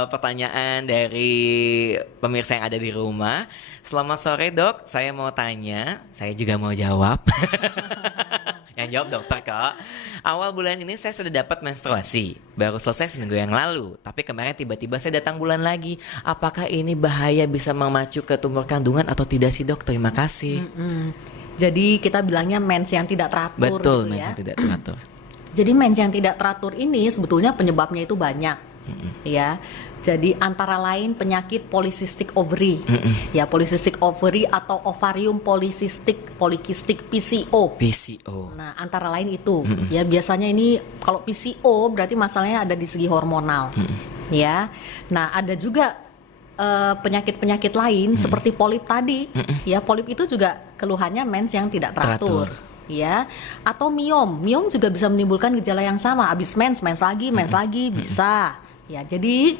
pertanyaan dari pemirsa yang ada di rumah. Selamat sore dok, saya mau tanya, saya juga mau jawab. Yang jawab dokter kok. Awal bulan ini saya sudah dapat menstruasi. Baru selesai seminggu yang lalu. Tapi kemarin tiba-tiba saya datang bulan lagi. Apakah ini bahaya bisa memacu ke tumor kandungan atau tidak sih dok? Terima kasih. Jadi kita bilangnya mens yang tidak teratur. Betul, gitu mens ya. yang tidak teratur. Jadi mens yang tidak teratur ini sebetulnya penyebabnya itu banyak. Ya. Jadi antara lain penyakit polycystic ovary, ya polycystic ovary atau ovarium polycystic PCO. PCO. Nah antara lain itu, ya biasanya ini kalau PCO berarti masalahnya ada di segi hormonal, ya. Nah ada juga penyakit-penyakit lain seperti polip tadi, ya polip itu juga keluhannya mens yang tidak teratur. Ya, atau miom juga bisa menimbulkan gejala yang sama, abis mens lagi bisa. Ya, jadi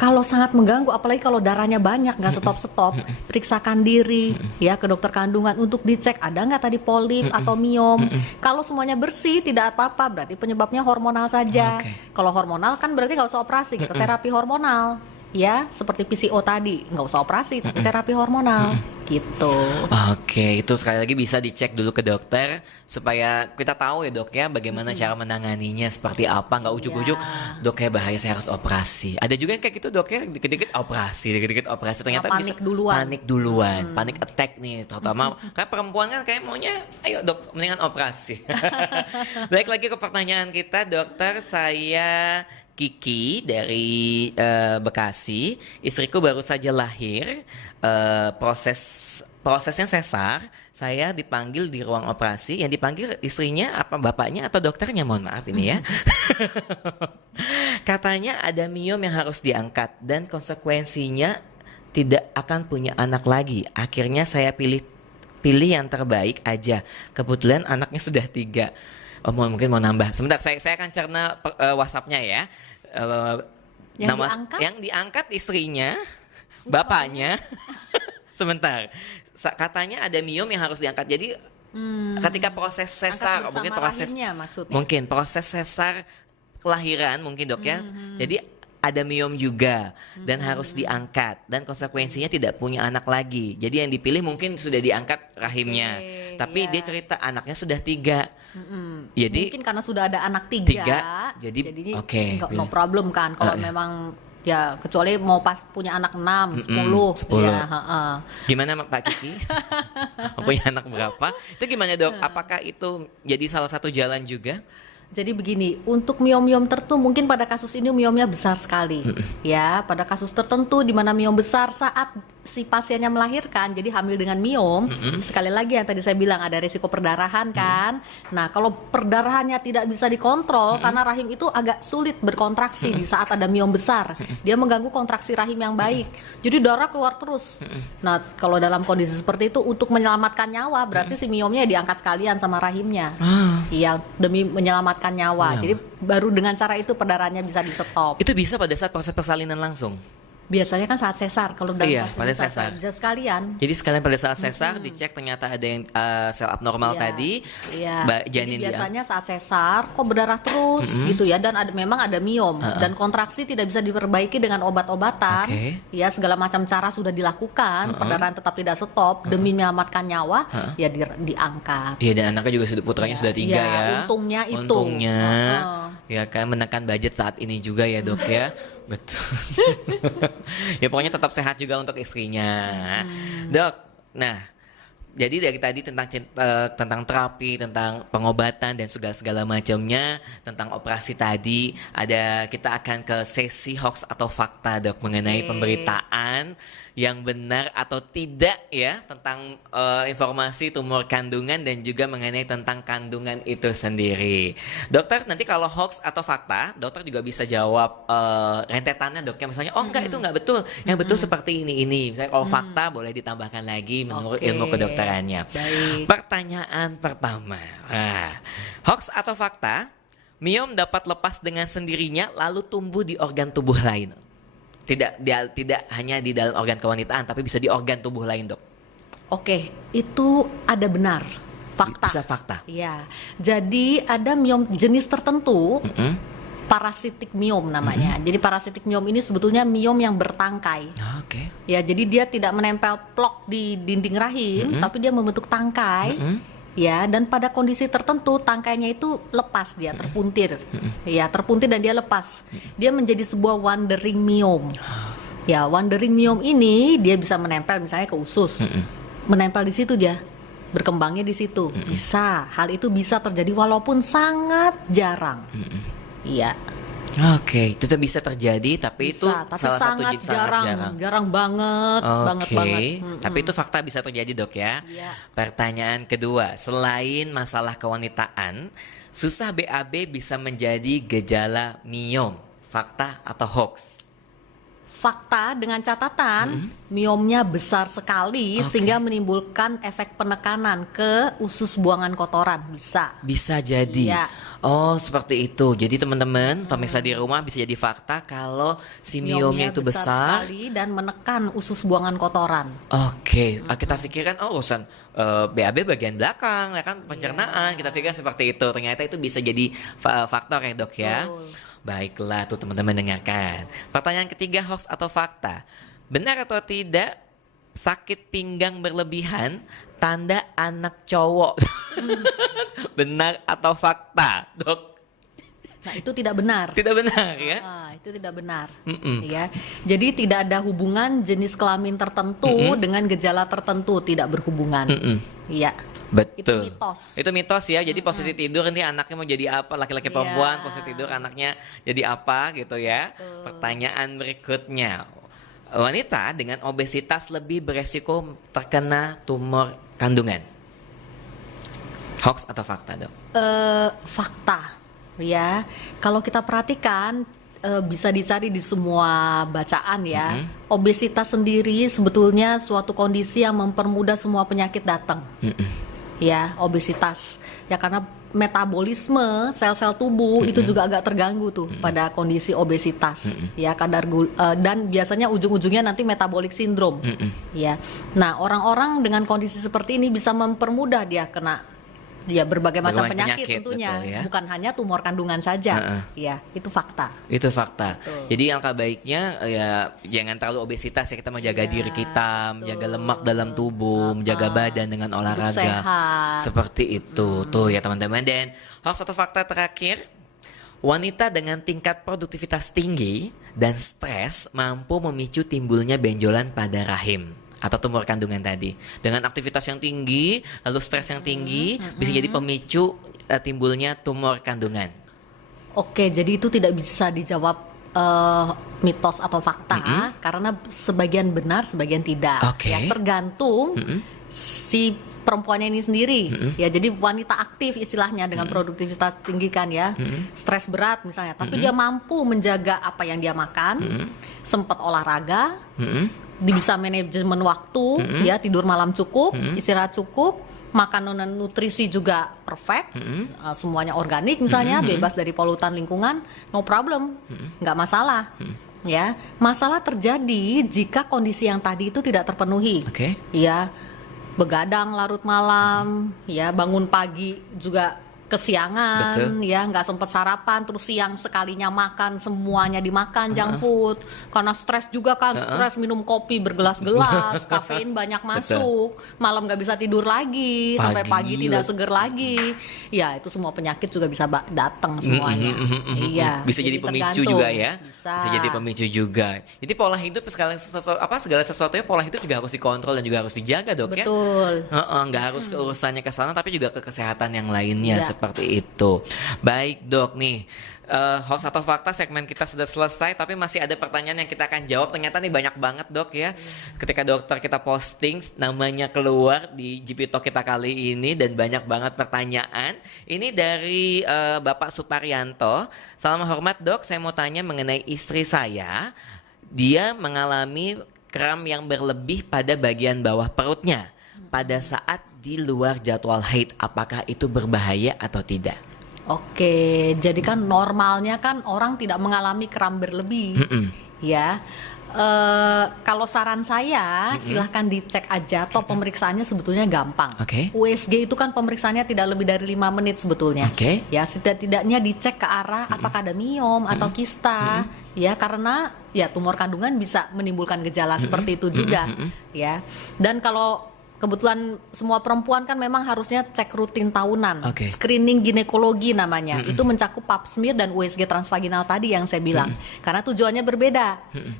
kalau sangat mengganggu, apalagi kalau darahnya banyak nggak stop, periksakan diri ya ke dokter kandungan untuk dicek ada nggak tadi polip atau miom. Kalau semuanya bersih tidak apa-apa, berarti penyebabnya hormonal saja. Kalau hormonal kan berarti nggak usah operasi, kita terapi hormonal. Ya, seperti PCO tadi, nggak usah operasi, tapi terapi hormonal, gitu. Oke, itu sekali lagi bisa dicek dulu ke dokter supaya kita tahu ya dok ya bagaimana cara menanganinya seperti apa, nggak ujuk-ujuk dok ya bahaya saya harus operasi. Ada juga yang kayak gitu dok ya dikit-dikit operasi ternyata panik bisa duluan. panik attack nih terutama kayak perempuan kan kayak maunya ayo dok mendingan operasi. Baik lagi ke pertanyaan kita dokter, saya Kiki dari Bekasi, istriku baru saja lahir, prosesnya sesar, saya dipanggil di ruang operasi, yang dipanggil istrinya apa bapaknya atau dokternya, mohon maaf ini ya. Katanya ada miom yang harus diangkat dan konsekuensinya tidak akan punya anak lagi. Akhirnya saya pilih yang terbaik aja, kebetulan anaknya sudah 3. Oh, mungkin mau nambah. Sebentar, saya akan cerna WhatsApp-nya ya. Yang diangkat istrinya, bapaknya. Sebentar. Katanya ada miom yang harus diangkat. Jadi ketika proses sesar, mungkin proses sesar kelahiran mungkin dok ya. Jadi ada miom juga dan harus diangkat dan konsekuensinya tidak punya anak lagi. Jadi yang dipilih mungkin sudah diangkat rahimnya, tapi dia cerita anaknya sudah 3. Jadi mungkin karena sudah ada anak 3 jadi no problem kan kalau memang ya, kecuali mau pas punya anak 6, 10. Ya, Gimana Pak Kiki? Punya anak berapa? Itu gimana dok? Apakah itu jadi salah satu jalan juga? Jadi begini, untuk miom-miom tertentu mungkin pada kasus ini miomnya besar sekali. Ya, pada kasus tertentu di mana miom besar saat si pasiennya melahirkan, jadi hamil dengan miom, sekali lagi yang tadi saya bilang ada risiko perdarahan kan. Nah, kalau perdarahannya tidak bisa dikontrol karena rahim itu agak sulit berkontraksi di saat ada miom besar. Dia mengganggu kontraksi rahim yang baik. Jadi darah keluar terus. Nah, kalau dalam kondisi seperti itu untuk menyelamatkan nyawa berarti si miomnya diangkat sekalian sama rahimnya. Iya, demi menyelamatkan nyawa. Jadi baru dengan cara itu perdarahannya bisa di stop. Itu bisa pada saat proses persalinan langsung? Biasanya kan saat sesar, kalau dalam pada sesar sekalian. Jadi sekalian pada saat sesar dicek ternyata ada yang sel abnormal tadi. Jadi biasanya saat sesar kok berdarah terus gitu ya, dan memang ada miom dan kontraksi tidak bisa diperbaiki dengan obat-obatan. Ya, segala macam cara sudah dilakukan, perdarahan tetap tidak stop demi menyelamatkan nyawa, ya diangkat. Iya, dan anaknya juga putranya sudah 3 ya. Untungnya ya kan menekan budget saat ini juga ya dok ya. Betul. Ya pokoknya tetap sehat juga untuk istrinya. Dok, nah Jadi dari tadi tentang terapi, tentang pengobatan dan segala macamnya, tentang operasi tadi, kita akan ke sesi hoax atau fakta, Dok, mengenai pemberitaan yang benar atau tidak ya tentang informasi tumor kandungan dan juga mengenai tentang kandungan itu sendiri. Dokter, nanti kalau hoax atau fakta, dokter juga bisa jawab rentetannya, Dok. Misalnya, oh enggak, itu enggak betul. Yang betul seperti ini. Misalnya kalau fakta boleh ditambahkan lagi menurut ilmu kedokterannya. Baik. Pertanyaan pertama. Hoax atau fakta, miom dapat lepas dengan sendirinya lalu tumbuh di organ tubuh lain. Tidak hanya di dalam organ kewanitaan, tapi bisa di organ tubuh lain, Dok. Oke, itu ada benar. Fakta. Bisa fakta. Iya. Jadi ada miom jenis tertentu, parasitik miom namanya. Jadi parasitik miom ini sebetulnya miom yang bertangkai. Oke. Ya, jadi dia tidak menempel plok di dinding rahim, tapi dia membentuk tangkai. Ya, dan pada kondisi tertentu tangkainya itu lepas, dia terpuntir. Ya, terpuntir dan dia lepas. Dia menjadi sebuah wandering myom. Ya, wandering myom ini dia bisa menempel misalnya ke usus. Menempel di situ dia. Berkembangnya di situ. Bisa. Hal itu bisa terjadi walaupun sangat jarang. Iya. Oke, itu tuh bisa terjadi, tapi Bisa, itu tapi salah satu sangat jarang banget, banget. Tapi itu fakta bisa terjadi, Dok ya. Iya. Pertanyaan kedua, selain masalah kewanitaan, susah BAB bisa menjadi gejala miom, fakta atau hoax? Fakta dengan catatan miomnya besar sekali sehingga menimbulkan efek penekanan ke usus buangan kotoran. Bisa jadi. Iya. Oh, seperti itu. Jadi teman-teman, pemirsa di rumah bisa jadi fakta kalau si miomnya itu besar sekali dan menekan usus buangan kotoran. Oke, kita pikirkan urusan BAB bagian belakang, ya kan, pencernaan. Kita pikir seperti itu. Ternyata itu bisa jadi faktor ya, Dok ya. Betul. Baiklah, tuh teman-teman dengarkan. Pertanyaan ketiga, hoax atau fakta? Benar atau tidak sakit pinggang berlebihan tanda anak cowok? Benar atau fakta, Dok? Nah, itu tidak benar. Tidak benar ya? Itu tidak benar. Ya. Jadi tidak ada hubungan jenis kelamin tertentu dengan gejala tertentu, tidak berhubungan. Iya. Betul. Itu mitos ya. Jadi posisi tidur nanti anaknya mau jadi apa? Laki-laki perempuan, posisi tidur anaknya jadi apa gitu ya. Pertanyaan berikutnya. Wanita dengan obesitas lebih beresiko terkena tumor kandungan. Hoax atau fakta, Dok? Fakta. Ya. Kalau kita perhatikan bisa dicari di semua bacaan ya. Obesitas sendiri sebetulnya suatu kondisi yang mempermudah semua penyakit datang. Ya, obesitas. Ya, karena metabolisme sel-sel tubuh itu juga agak terganggu tuh pada kondisi obesitas. Ya, kadar dan biasanya ujung-ujungnya nanti metabolic syndrome. Ya. Nah, orang-orang dengan kondisi seperti ini bisa mempermudah dia kena berbagai macam penyakit tentunya, betul, ya? Bukan hanya tumor kandungan saja. Ya, itu fakta. Itu fakta. Betul. Jadi angka baiknya ya jangan terlalu obesitas ya, kita menjaga diri kita, menjaga lemak dalam tubuh, menjaga badan dengan olahraga. Seperti itu. Tuh ya teman-teman. Dan hoax atau fakta terakhir, wanita dengan tingkat produktivitas tinggi dan stres mampu memicu timbulnya benjolan pada rahim atau tumor kandungan tadi. Dengan aktivitas yang tinggi, lalu stres yang tinggi, bisa jadi pemicu timbulnya tumor kandungan. Oke, jadi itu tidak bisa dijawab mitos atau fakta karena sebagian benar, sebagian tidak. Ya, tergantung si perempuannya ini sendiri. Ya, jadi wanita aktif istilahnya dengan produktivitas tinggi kan ya. Stres berat misalnya, tapi dia mampu menjaga apa yang dia makan, sempat olahraga, bisa manajemen waktu, ya, tidur malam cukup, istirahat cukup, makanan dan nutrisi juga perfect, semuanya organik misalnya, bebas dari polutan lingkungan, no problem, nggak masalah. Ya, masalah terjadi jika kondisi yang tadi itu tidak terpenuhi. Ya, begadang larut malam, ya, bangun pagi juga kesiangan, Betul. ya nggak sempet sarapan, terus siang sekalinya makan semuanya dimakan junk food, karena stres juga kan, stres minum kopi bergelas-gelas, kafein banyak masuk, malam nggak bisa tidur lagi, sampai pagi tidak seger lagi, ya itu semua penyakit juga bisa datang semuanya. Iya. Bisa jadi pemicu juga ya. Bisa jadi pemicu juga. Jadi pola hidup segala sesuatunya pola hidup juga harus dikontrol dan juga harus dijaga, Dok. Betul. Ya. Nggak harus urusannya ke sana tapi juga ke kesehatan yang lainnya. Ya. Seperti itu. Baik, Dok, nih hoax atau fakta segmen kita sudah selesai, tapi masih ada pertanyaan yang kita akan jawab. Ternyata nih banyak banget, Dok, ya. Ketika dokter kita posting namanya keluar di GP Talk kita kali ini, dan banyak banget pertanyaan. Ini dari Bapak Suparyanto. Salam hormat, Dok, saya mau tanya mengenai istri saya. Dia mengalami kram yang berlebih pada bagian bawah perutnya pada saat di luar jadwal haid. Apakah itu berbahaya atau tidak? Oke, jadi kan normalnya kan orang tidak mengalami kram berlebih, ya. Kalau saran saya, silahkan dicek aja. Toh pemeriksaannya sebetulnya gampang. USG itu kan pemeriksaannya tidak lebih dari 5 menit sebetulnya. Ya, setidaknya dicek ke arah apakah ada miom atau kista. Ya, karena ya tumor kandungan bisa menimbulkan gejala seperti itu juga. Ya, dan kalau kebetulan semua perempuan kan memang harusnya cek rutin tahunan, screening ginekologi namanya. Itu mencakup pap smear dan USG transvaginal tadi yang saya bilang. Karena tujuannya berbeda.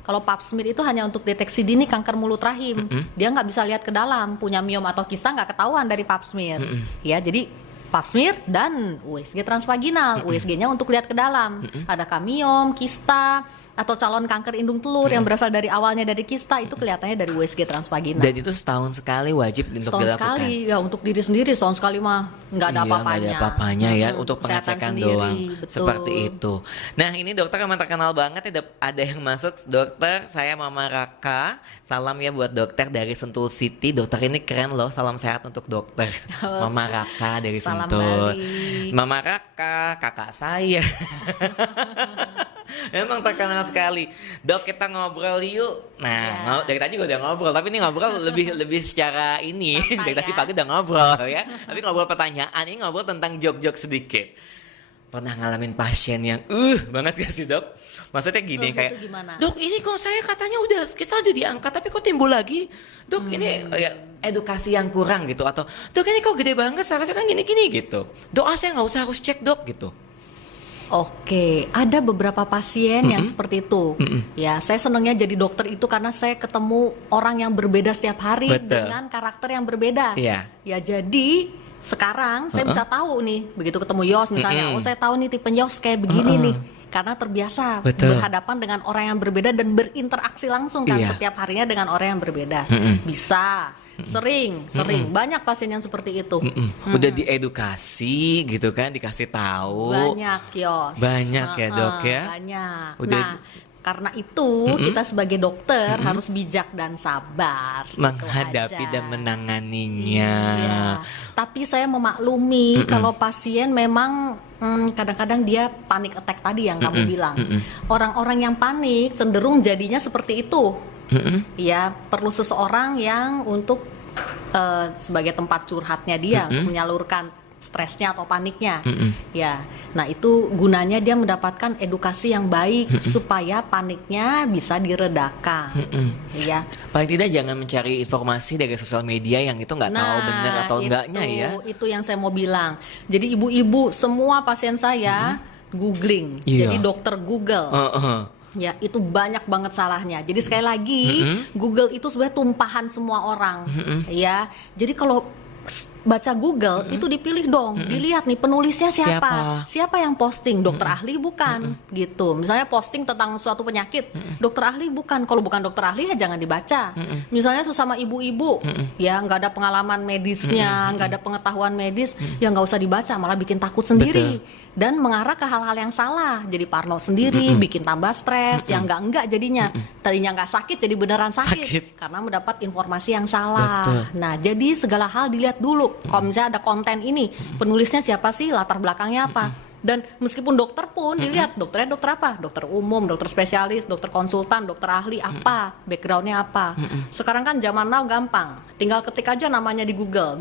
Kalau pap smear itu hanya untuk deteksi dini kanker mulut rahim. Dia nggak bisa lihat ke dalam, punya miom atau kista nggak ketahuan dari pap smear. Ya, jadi pap smear dan USG transvaginal. USG-nya untuk lihat ke dalam. Adakah miom, kista, atau calon kanker indung telur yang berasal dari awalnya dari kista, itu kelihatannya dari USG transvaginal. Dan itu setahun sekali wajib untuk dilakukan. Setahun sekali, ya untuk diri sendiri setahun sekali mah nggak ada apa-apanya. Nggak ada apa-apanya ya, untuk pengecekan doang. Betul. Seperti itu. Nah, ini dokter memang terkenal banget. Ada yang masuk, dokter, saya Mama Raka. Salam ya buat dokter dari Sentul City. Dokter ini keren loh, salam sehat untuk dokter. Mama Raka dari salam Sentul. balik. Mama Raka, kakak saya. Memang terkenal sekali. Dok, kita ngobrol yuk. Nah, dari tadi udah ngobrol, tapi ini ngobrol lebih secara ini. Dari tadi pagi udah ngobrol ya. Tapi ngobrol pertanyaan, ini ngobrol tentang jok-jok sedikit. Pernah ngalamin pasien yang banget gak sih, Dok? Maksudnya gini, kayak Dok, ini kok saya katanya kita udah diangkat, tapi kok timbul lagi? Dok, ini ya, edukasi yang kurang gitu. Atau Dok, ini kok gede banget, seharusnya kan gini-gini gitu. Dok, saya gak usah harus cek, Dok, gitu. Oke, ada beberapa pasien yang seperti itu. Ya, saya senangnya jadi dokter itu karena saya ketemu orang yang berbeda setiap hari. Betul. Dengan karakter yang berbeda. Ya, jadi sekarang saya bisa tahu nih, begitu ketemu Yos misalnya, saya tahu nih tipe Yos kayak begini nih. Karena terbiasa berhadapan dengan orang yang berbeda dan berinteraksi langsung kan setiap harinya dengan orang yang berbeda. Bisa. Sering banyak pasien yang seperti itu. Udah diedukasi gitu kan, dikasih tahu. Banyak, Yos. Banyak ya, Dok ya. Banyak. Karena itu kita sebagai dokter harus bijak dan sabar menghadapi dan menanganinya. Iya. Tapi saya memaklumi kalau pasien memang kadang-kadang dia panic attack tadi yang kamu bilang. Orang-orang yang panik cenderung jadinya seperti itu. Ya, perlu seseorang yang untuk sebagai tempat curhatnya dia untuk menyalurkan stresnya atau paniknya. Ya, nah itu gunanya dia mendapatkan edukasi yang baik supaya paniknya bisa diredakan. Ya. Paling tidak jangan mencari informasi dari sosial media yang itu nggak tahu benar atau enggaknya ya. Itu yang saya mau bilang. Jadi ibu-ibu semua pasien saya googling. Jadi dokter Google. Ya, itu banyak banget salahnya. Jadi sekali lagi, Google itu sebenarnya tumpahan semua orang. Ya, jadi kalau baca Google itu dipilih dong, dilihat nih penulisnya siapa yang posting, dokter ahli bukan, gitu. Misalnya posting tentang suatu penyakit, dokter ahli bukan. Kalau bukan dokter ahli ya jangan dibaca. Misalnya sesama ibu-ibu, ya nggak ada pengalaman medisnya, nggak ada pengetahuan medis, ya nggak usah dibaca, malah bikin takut sendiri. Dan mengarah ke hal-hal yang salah, jadi parno sendiri, bikin tambah stres, yang enggak jadinya. Tadinya nggak sakit jadi beneran sakit karena mendapat informasi yang salah. Nah, jadi segala hal dilihat dulu. Kalau misalnya ada konten ini, penulisnya siapa sih, latar belakangnya apa, Dan meskipun dokter pun dilihat dokternya dokter apa, dokter umum, dokter spesialis, dokter konsultan, dokter ahli apa, backgroundnya apa. Sekarang kan zaman now gampang, tinggal ketik aja namanya di Google,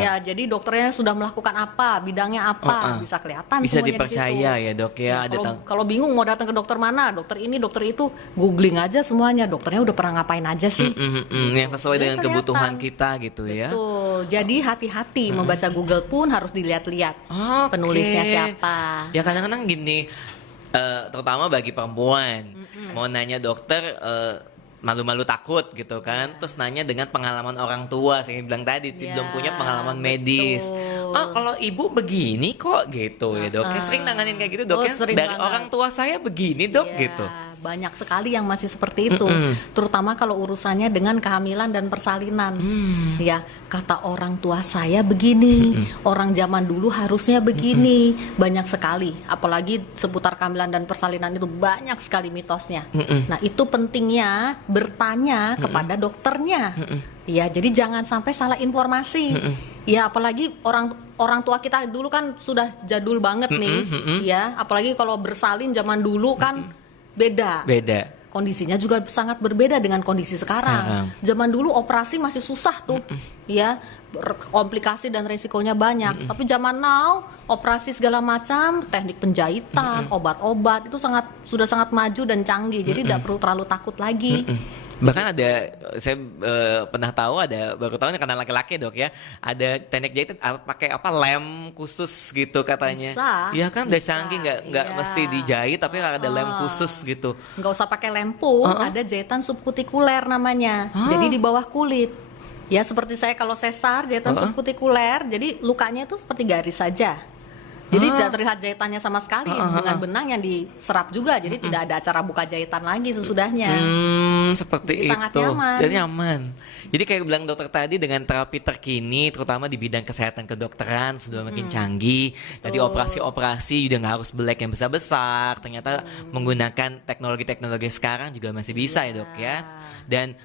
ya. Jadi dokternya sudah melakukan apa, bidangnya apa, bisa kelihatan. Bisa semuanya dipercaya ya dok ya. Kalau bingung mau datang ke dokter mana, dokter ini, dokter itu, googling aja semuanya. Dokternya udah pernah ngapain aja sih? Yang sesuai dengan kebutuhan kita gitu ya. Betul. Jadi hati-hati membaca Google pun harus dilihat-lihat penulisnya siapa. Ya kadang-kadang gini, terutama bagi perempuan, mau nanya dokter malu-malu takut gitu kan, terus nanya dengan pengalaman orang tua, saya bilang tadi belum punya pengalaman medis. Kalau ibu begini kok gitu ya dok, sering nanganin kayak gitu dok ya, dari banget. Orang tua saya begini dok gitu. Banyak sekali yang masih seperti itu, terutama kalau urusannya dengan kehamilan dan persalinan. Ya, kata orang tua saya begini, orang zaman dulu harusnya begini. Banyak sekali, apalagi seputar kehamilan dan persalinan itu banyak sekali mitosnya. Nah, itu pentingnya bertanya kepada dokternya. Ya, jadi jangan sampai salah informasi. Ya, apalagi orang tua kita dulu kan sudah jadul banget nih. Ya, apalagi kalau bersalin zaman dulu kan beda. Kondisinya juga sangat berbeda dengan kondisi sekarang. Zaman dulu operasi masih susah tuh, ya, komplikasi dan resikonya banyak. Tapi zaman now operasi segala macam, teknik penjahitan, obat-obat itu sudah sangat maju dan canggih. Jadi tidak perlu terlalu takut lagi. Bahkan ada, saya pernah tahu ada, baru tahu karena laki-laki dok ya, ada teknik jahit pakai lem khusus gitu katanya. Ya kan udah canggih, nggak mesti dijahit tapi ada lem khusus gitu. Nggak usah pakai lem pun, ada jahitan subkutikuler namanya. Jadi di bawah kulit. Ya seperti saya kalau sesar jahitan subkutikuler, jadi lukanya itu seperti garis saja. Jadi tidak terlihat jahitannya sama sekali, dengan benang yang diserap juga, jadi tidak ada acara buka jahitan lagi sesudahnya. Seperti itu. Sangat nyaman. Jadi nyaman. Jadi kayak bilang dokter tadi, dengan terapi terkini, terutama di bidang kesehatan kedokteran sudah makin canggih. Jadi operasi-operasi udah nggak harus belek yang besar-besar. Ternyata menggunakan teknologi-teknologi sekarang juga masih bisa ya dok ya. Dan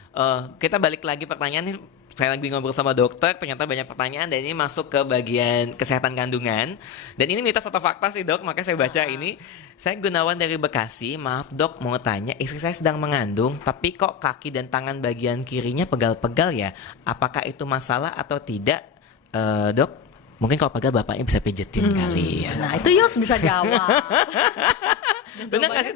kita balik lagi pertanyaan ini. Saya lagi ngobrol sama dokter, ternyata banyak pertanyaan dan ini masuk ke bagian kesehatan kandungan. Dan ini mitos atau fakta sih dok, makanya saya baca ini. Saya Gunawan dari Bekasi, maaf dok mau tanya, istri saya sedang mengandung tapi kok kaki dan tangan bagian kirinya pegal-pegal ya? Apakah itu masalah atau tidak dok? Mungkin kalau pegal bapaknya bisa pijetin kali ya. Nah itu Yos bisa jawab. Benar nggak sih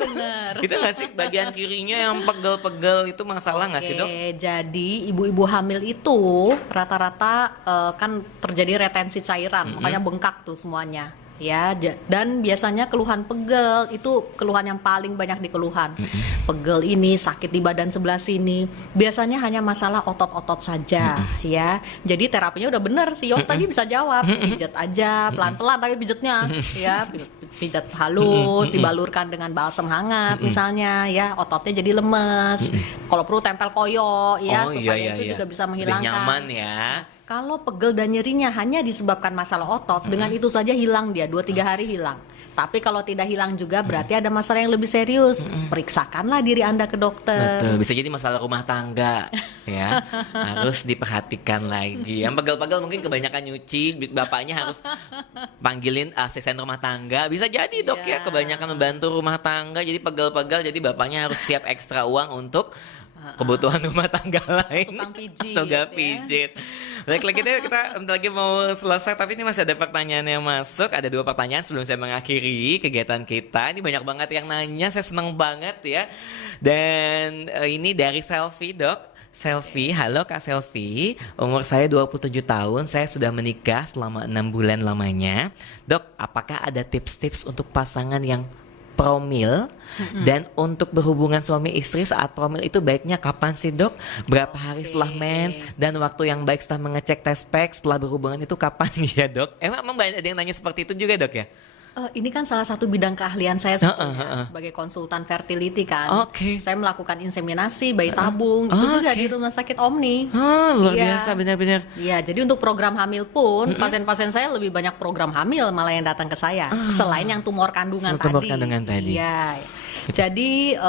itu nggak sih bagian kirinya yang pegel-pegel itu masalah nggak sih dok? Jadi ibu-ibu hamil itu rata-rata kan terjadi retensi cairan, makanya bengkak tuh semuanya. Ya, dan biasanya keluhan pegel itu keluhan yang paling banyak dikeluhan. Pegel ini, sakit di badan sebelah sini, biasanya hanya masalah otot-otot saja, ya. Jadi terapinya udah bener sih, Yos tadi bisa jawab, pijat aja, pelan-pelan tapi pijatnya, ya, pijat halus, dibalurkan dengan balsem hangat, misalnya, ya, ototnya jadi lemes. Kalau perlu tempel koyo, ya, supaya itu juga bisa menghilangkan. Lebih nyaman ya. Kalau pegel dan nyerinya hanya disebabkan masalah otot, dengan itu saja hilang dia, 2-3 hari hilang. Tapi kalau tidak hilang juga berarti ada masalah yang lebih serius. Periksakanlah diri Anda ke dokter. Betul, bisa jadi masalah rumah tangga ya. Harus diperhatikan lagi. Yang pegel-pegel mungkin kebanyakan nyuci, bapaknya harus panggilin asisten rumah tangga. Bisa jadi dok ya, kebanyakan membantu rumah tangga jadi pegel-pegel, jadi bapaknya harus siap ekstra uang untuk kebutuhan rumah tangga lain. Tukang pijit. Baik lagi deh, kita bentar lagi mau selesai, tapi ini masih ada pertanyaan yang masuk. Ada 2 pertanyaan sebelum saya mengakhiri kegiatan kita. Ini banyak banget yang nanya, saya seneng banget ya. Dan ini dari Selfie dok. Selfie, halo Kak Selfie, umur saya 27 tahun, saya sudah menikah selama 6 bulan lamanya. Dok, apakah ada tips-tips untuk pasangan yang promil, dan untuk berhubungan suami istri saat promil itu baiknya kapan sih dok? Berapa hari setelah mens, dan waktu yang baik setelah mengecek tes pack setelah berhubungan itu kapan ya dok? Emang banyak ada yang nanya seperti itu juga dok ya? Ini kan salah satu bidang keahlian saya sebagai konsultan fertility kan. Saya melakukan inseminasi, bayi tabung, itu juga di Rumah Sakit Omni. Luar biasa, benar-benar. Iya, jadi untuk program hamil pun pasien-pasien saya lebih banyak program hamil malah yang datang ke saya, selain yang tumor kandungan tadi. Iya. Jadi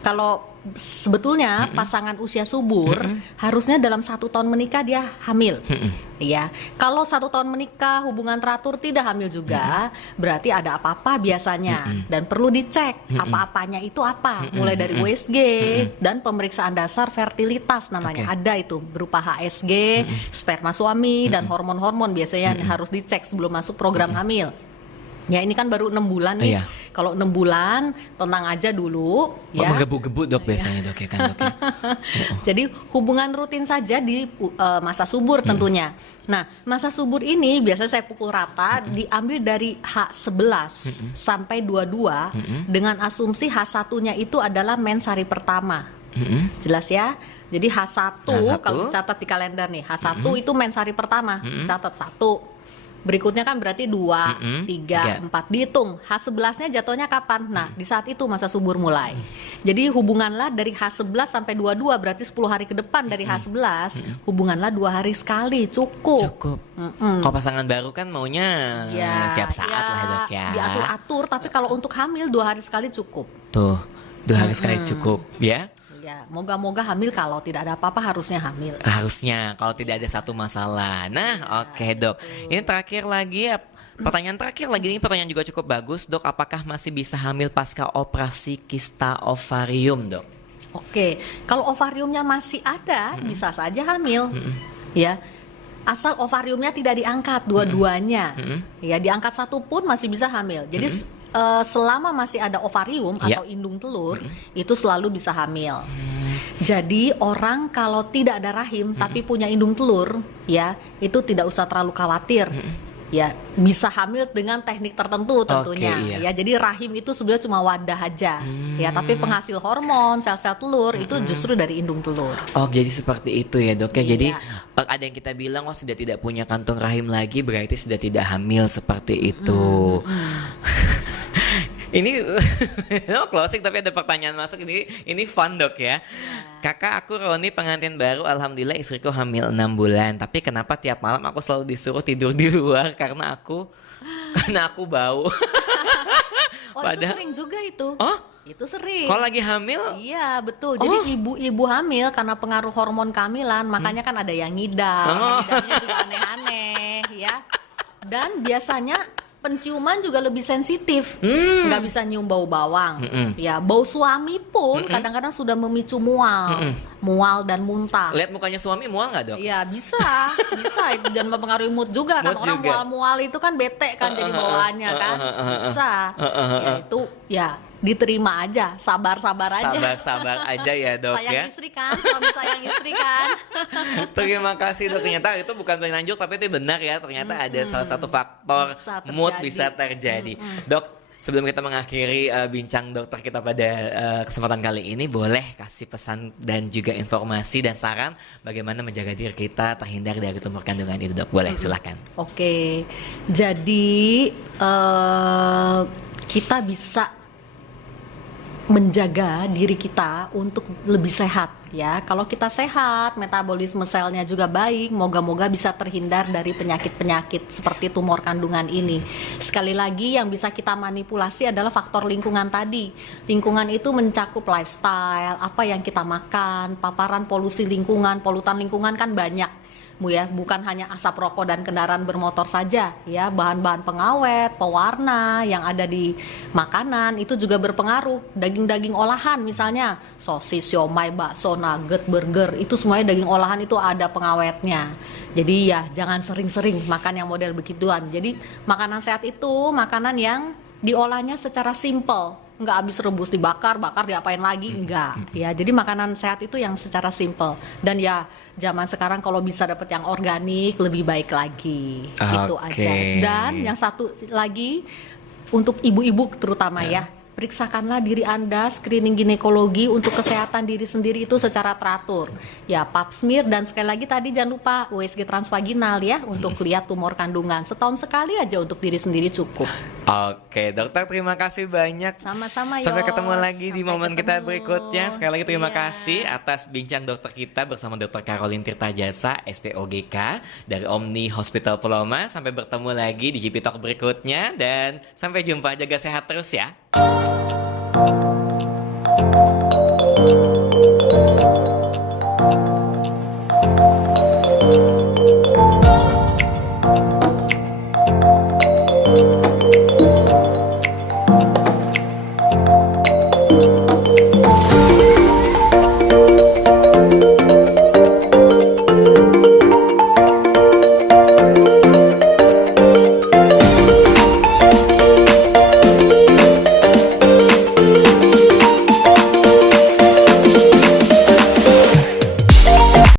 kalau sebetulnya pasangan usia subur harusnya dalam 1 tahun menikah dia hamil. Ya, kalau 1 tahun menikah hubungan teratur tidak hamil juga, berarti ada apa-apa biasanya dan perlu dicek apa-apanya itu apa. Mulai dari USG dan pemeriksaan dasar fertilitas namanya. Ada itu berupa HSG, sperma suami dan hormon-hormon biasanya harus dicek sebelum masuk program hamil. Ya ini kan baru 6 bulan nih. Kalau 6 bulan tenang aja dulu ya. Menggebu-gebu dok biasanya dok ya kan dok ya. Jadi hubungan rutin saja di masa subur tentunya. Nah masa subur ini biasa saya pukul rata diambil dari H11 sampai 22 dengan asumsi H1-nya itu adalah mens hari pertama. Jelas ya. Jadi H1 kalau catat di kalender nih, H1 itu mens hari pertama. Catat 1. Berikutnya kan berarti 2, 3, 4 dihitung H11-nya jatuhnya kapan? Nah di saat itu masa subur mulai. Jadi hubunganlah dari H11 sampai 22 berarti 10 hari ke depan dari H11 hubunganlah 2 hari sekali cukup. Kalau pasangan baru kan maunya siap saat lah dok ya. Diatur-atur tapi kalau untuk hamil 2 hari sekali cukup. Tuh 2 hari sekali cukup ya. Ya, moga-moga hamil kalau tidak ada apa-apa harusnya hamil. Harusnya kalau tidak ada satu masalah. Nah, oke dok. Ini terakhir lagi pertanyaan terakhir lagi, ini pertanyaan juga cukup bagus dok. Apakah masih bisa hamil pasca operasi kista ovarium dok? Oke, kalau ovariumnya masih ada bisa saja hamil. Ya. Asal ovariumnya tidak diangkat dua-duanya. Ya, diangkat 1 pun masih bisa hamil. Jadi selama masih ada ovarium atau indung telur itu selalu bisa hamil. Jadi orang kalau tidak ada rahim tapi punya indung telur ya itu tidak usah terlalu khawatir. Ya bisa hamil dengan teknik tertentu tentunya. Ya jadi rahim itu sebenarnya cuma wadah aja. Ya tapi penghasil hormon sel-sel telur itu justru dari indung telur. Oh jadi seperti itu ya dok ya. Jadi ada yang kita bilang sudah tidak punya kantung rahim lagi berarti sudah tidak hamil seperti itu. Ini closing tapi ada pertanyaan masuk, ini fun dok ya. Kakak aku Roni pengantin baru, alhamdulillah istriku hamil 6 bulan. Tapi kenapa tiap malam aku selalu disuruh tidur di luar karena aku bau. Itu sering juga itu. Itu sering. Kalau lagi hamil? Iya betul. Jadi ibu-ibu hamil karena pengaruh hormon kehamilan, makanya kan ada yang ngidamnya juga aneh-aneh ya. Dan biasanya penciuman juga lebih sensitif, nggak bisa nyium bau bawang. Ya bau suami pun kadang-kadang sudah memicu mual dan muntah. Lihat mukanya suami mual nggak dok? Ya bisa dan mempengaruhi mood juga kan. Orang mual itu kan bete kan jadi bawaannya kan. Bisa. Ya itu ya diterima aja, sabar aja ya dok sayang istri kan, suami sayang istri kan. Terima kasih dok, ternyata itu bukan penanjuk tapi itu benar ya, ternyata ada salah satu faktor mood bisa terjadi. Dok, sebelum kita mengakhiri bincang dokter kita pada kesempatan kali ini, boleh kasih pesan dan juga informasi dan saran bagaimana menjaga diri kita terhindar dari tumor kandungan itu dok, boleh silahkan. Oke, jadi kita bisa menjaga diri kita untuk lebih sehat ya. Kalau kita sehat, metabolisme selnya juga baik, moga-moga bisa terhindar dari penyakit-penyakit seperti tumor kandungan ini. Sekali lagi yang bisa kita manipulasi adalah faktor lingkungan tadi. Lingkungan itu mencakup lifestyle, apa yang kita makan, paparan polusi lingkungan, polutan lingkungan kan banyak. Ya, bukan hanya asap rokok dan kendaraan bermotor saja ya, bahan-bahan pengawet, pewarna yang ada di makanan itu juga berpengaruh. Daging-daging olahan misalnya sosis, siomay, bakso, nugget, burger itu semuanya daging olahan itu ada pengawetnya. Jadi ya jangan sering-sering makan yang model begituan. Jadi makanan sehat itu makanan yang diolahnya secara simple, nggak habis rebus bakar diapain lagi, enggak ya. Jadi makanan sehat itu yang secara simple, dan ya zaman sekarang kalau bisa dapat yang organik lebih baik lagi. Itu aja. Dan yang satu lagi untuk ibu-ibu terutama ya, periksakanlah diri Anda, screening ginekologi untuk kesehatan diri sendiri itu secara teratur. Ya, pap smear dan sekali lagi tadi jangan lupa USG transvaginal ya untuk lihat tumor kandungan. Setahun sekali aja untuk diri sendiri cukup. Oke, dokter terima kasih banyak. Sama-sama, sampai ketemu lagi di momen kita berikutnya. Sekali lagi terima kasih atas bincang dokter kita bersama Dr. Caroline Tirtajasa, SPOGK dari Omni Hospital Peloma. Sampai bertemu lagi di GP Talk berikutnya dan sampai jumpa, jaga sehat terus ya. Bye.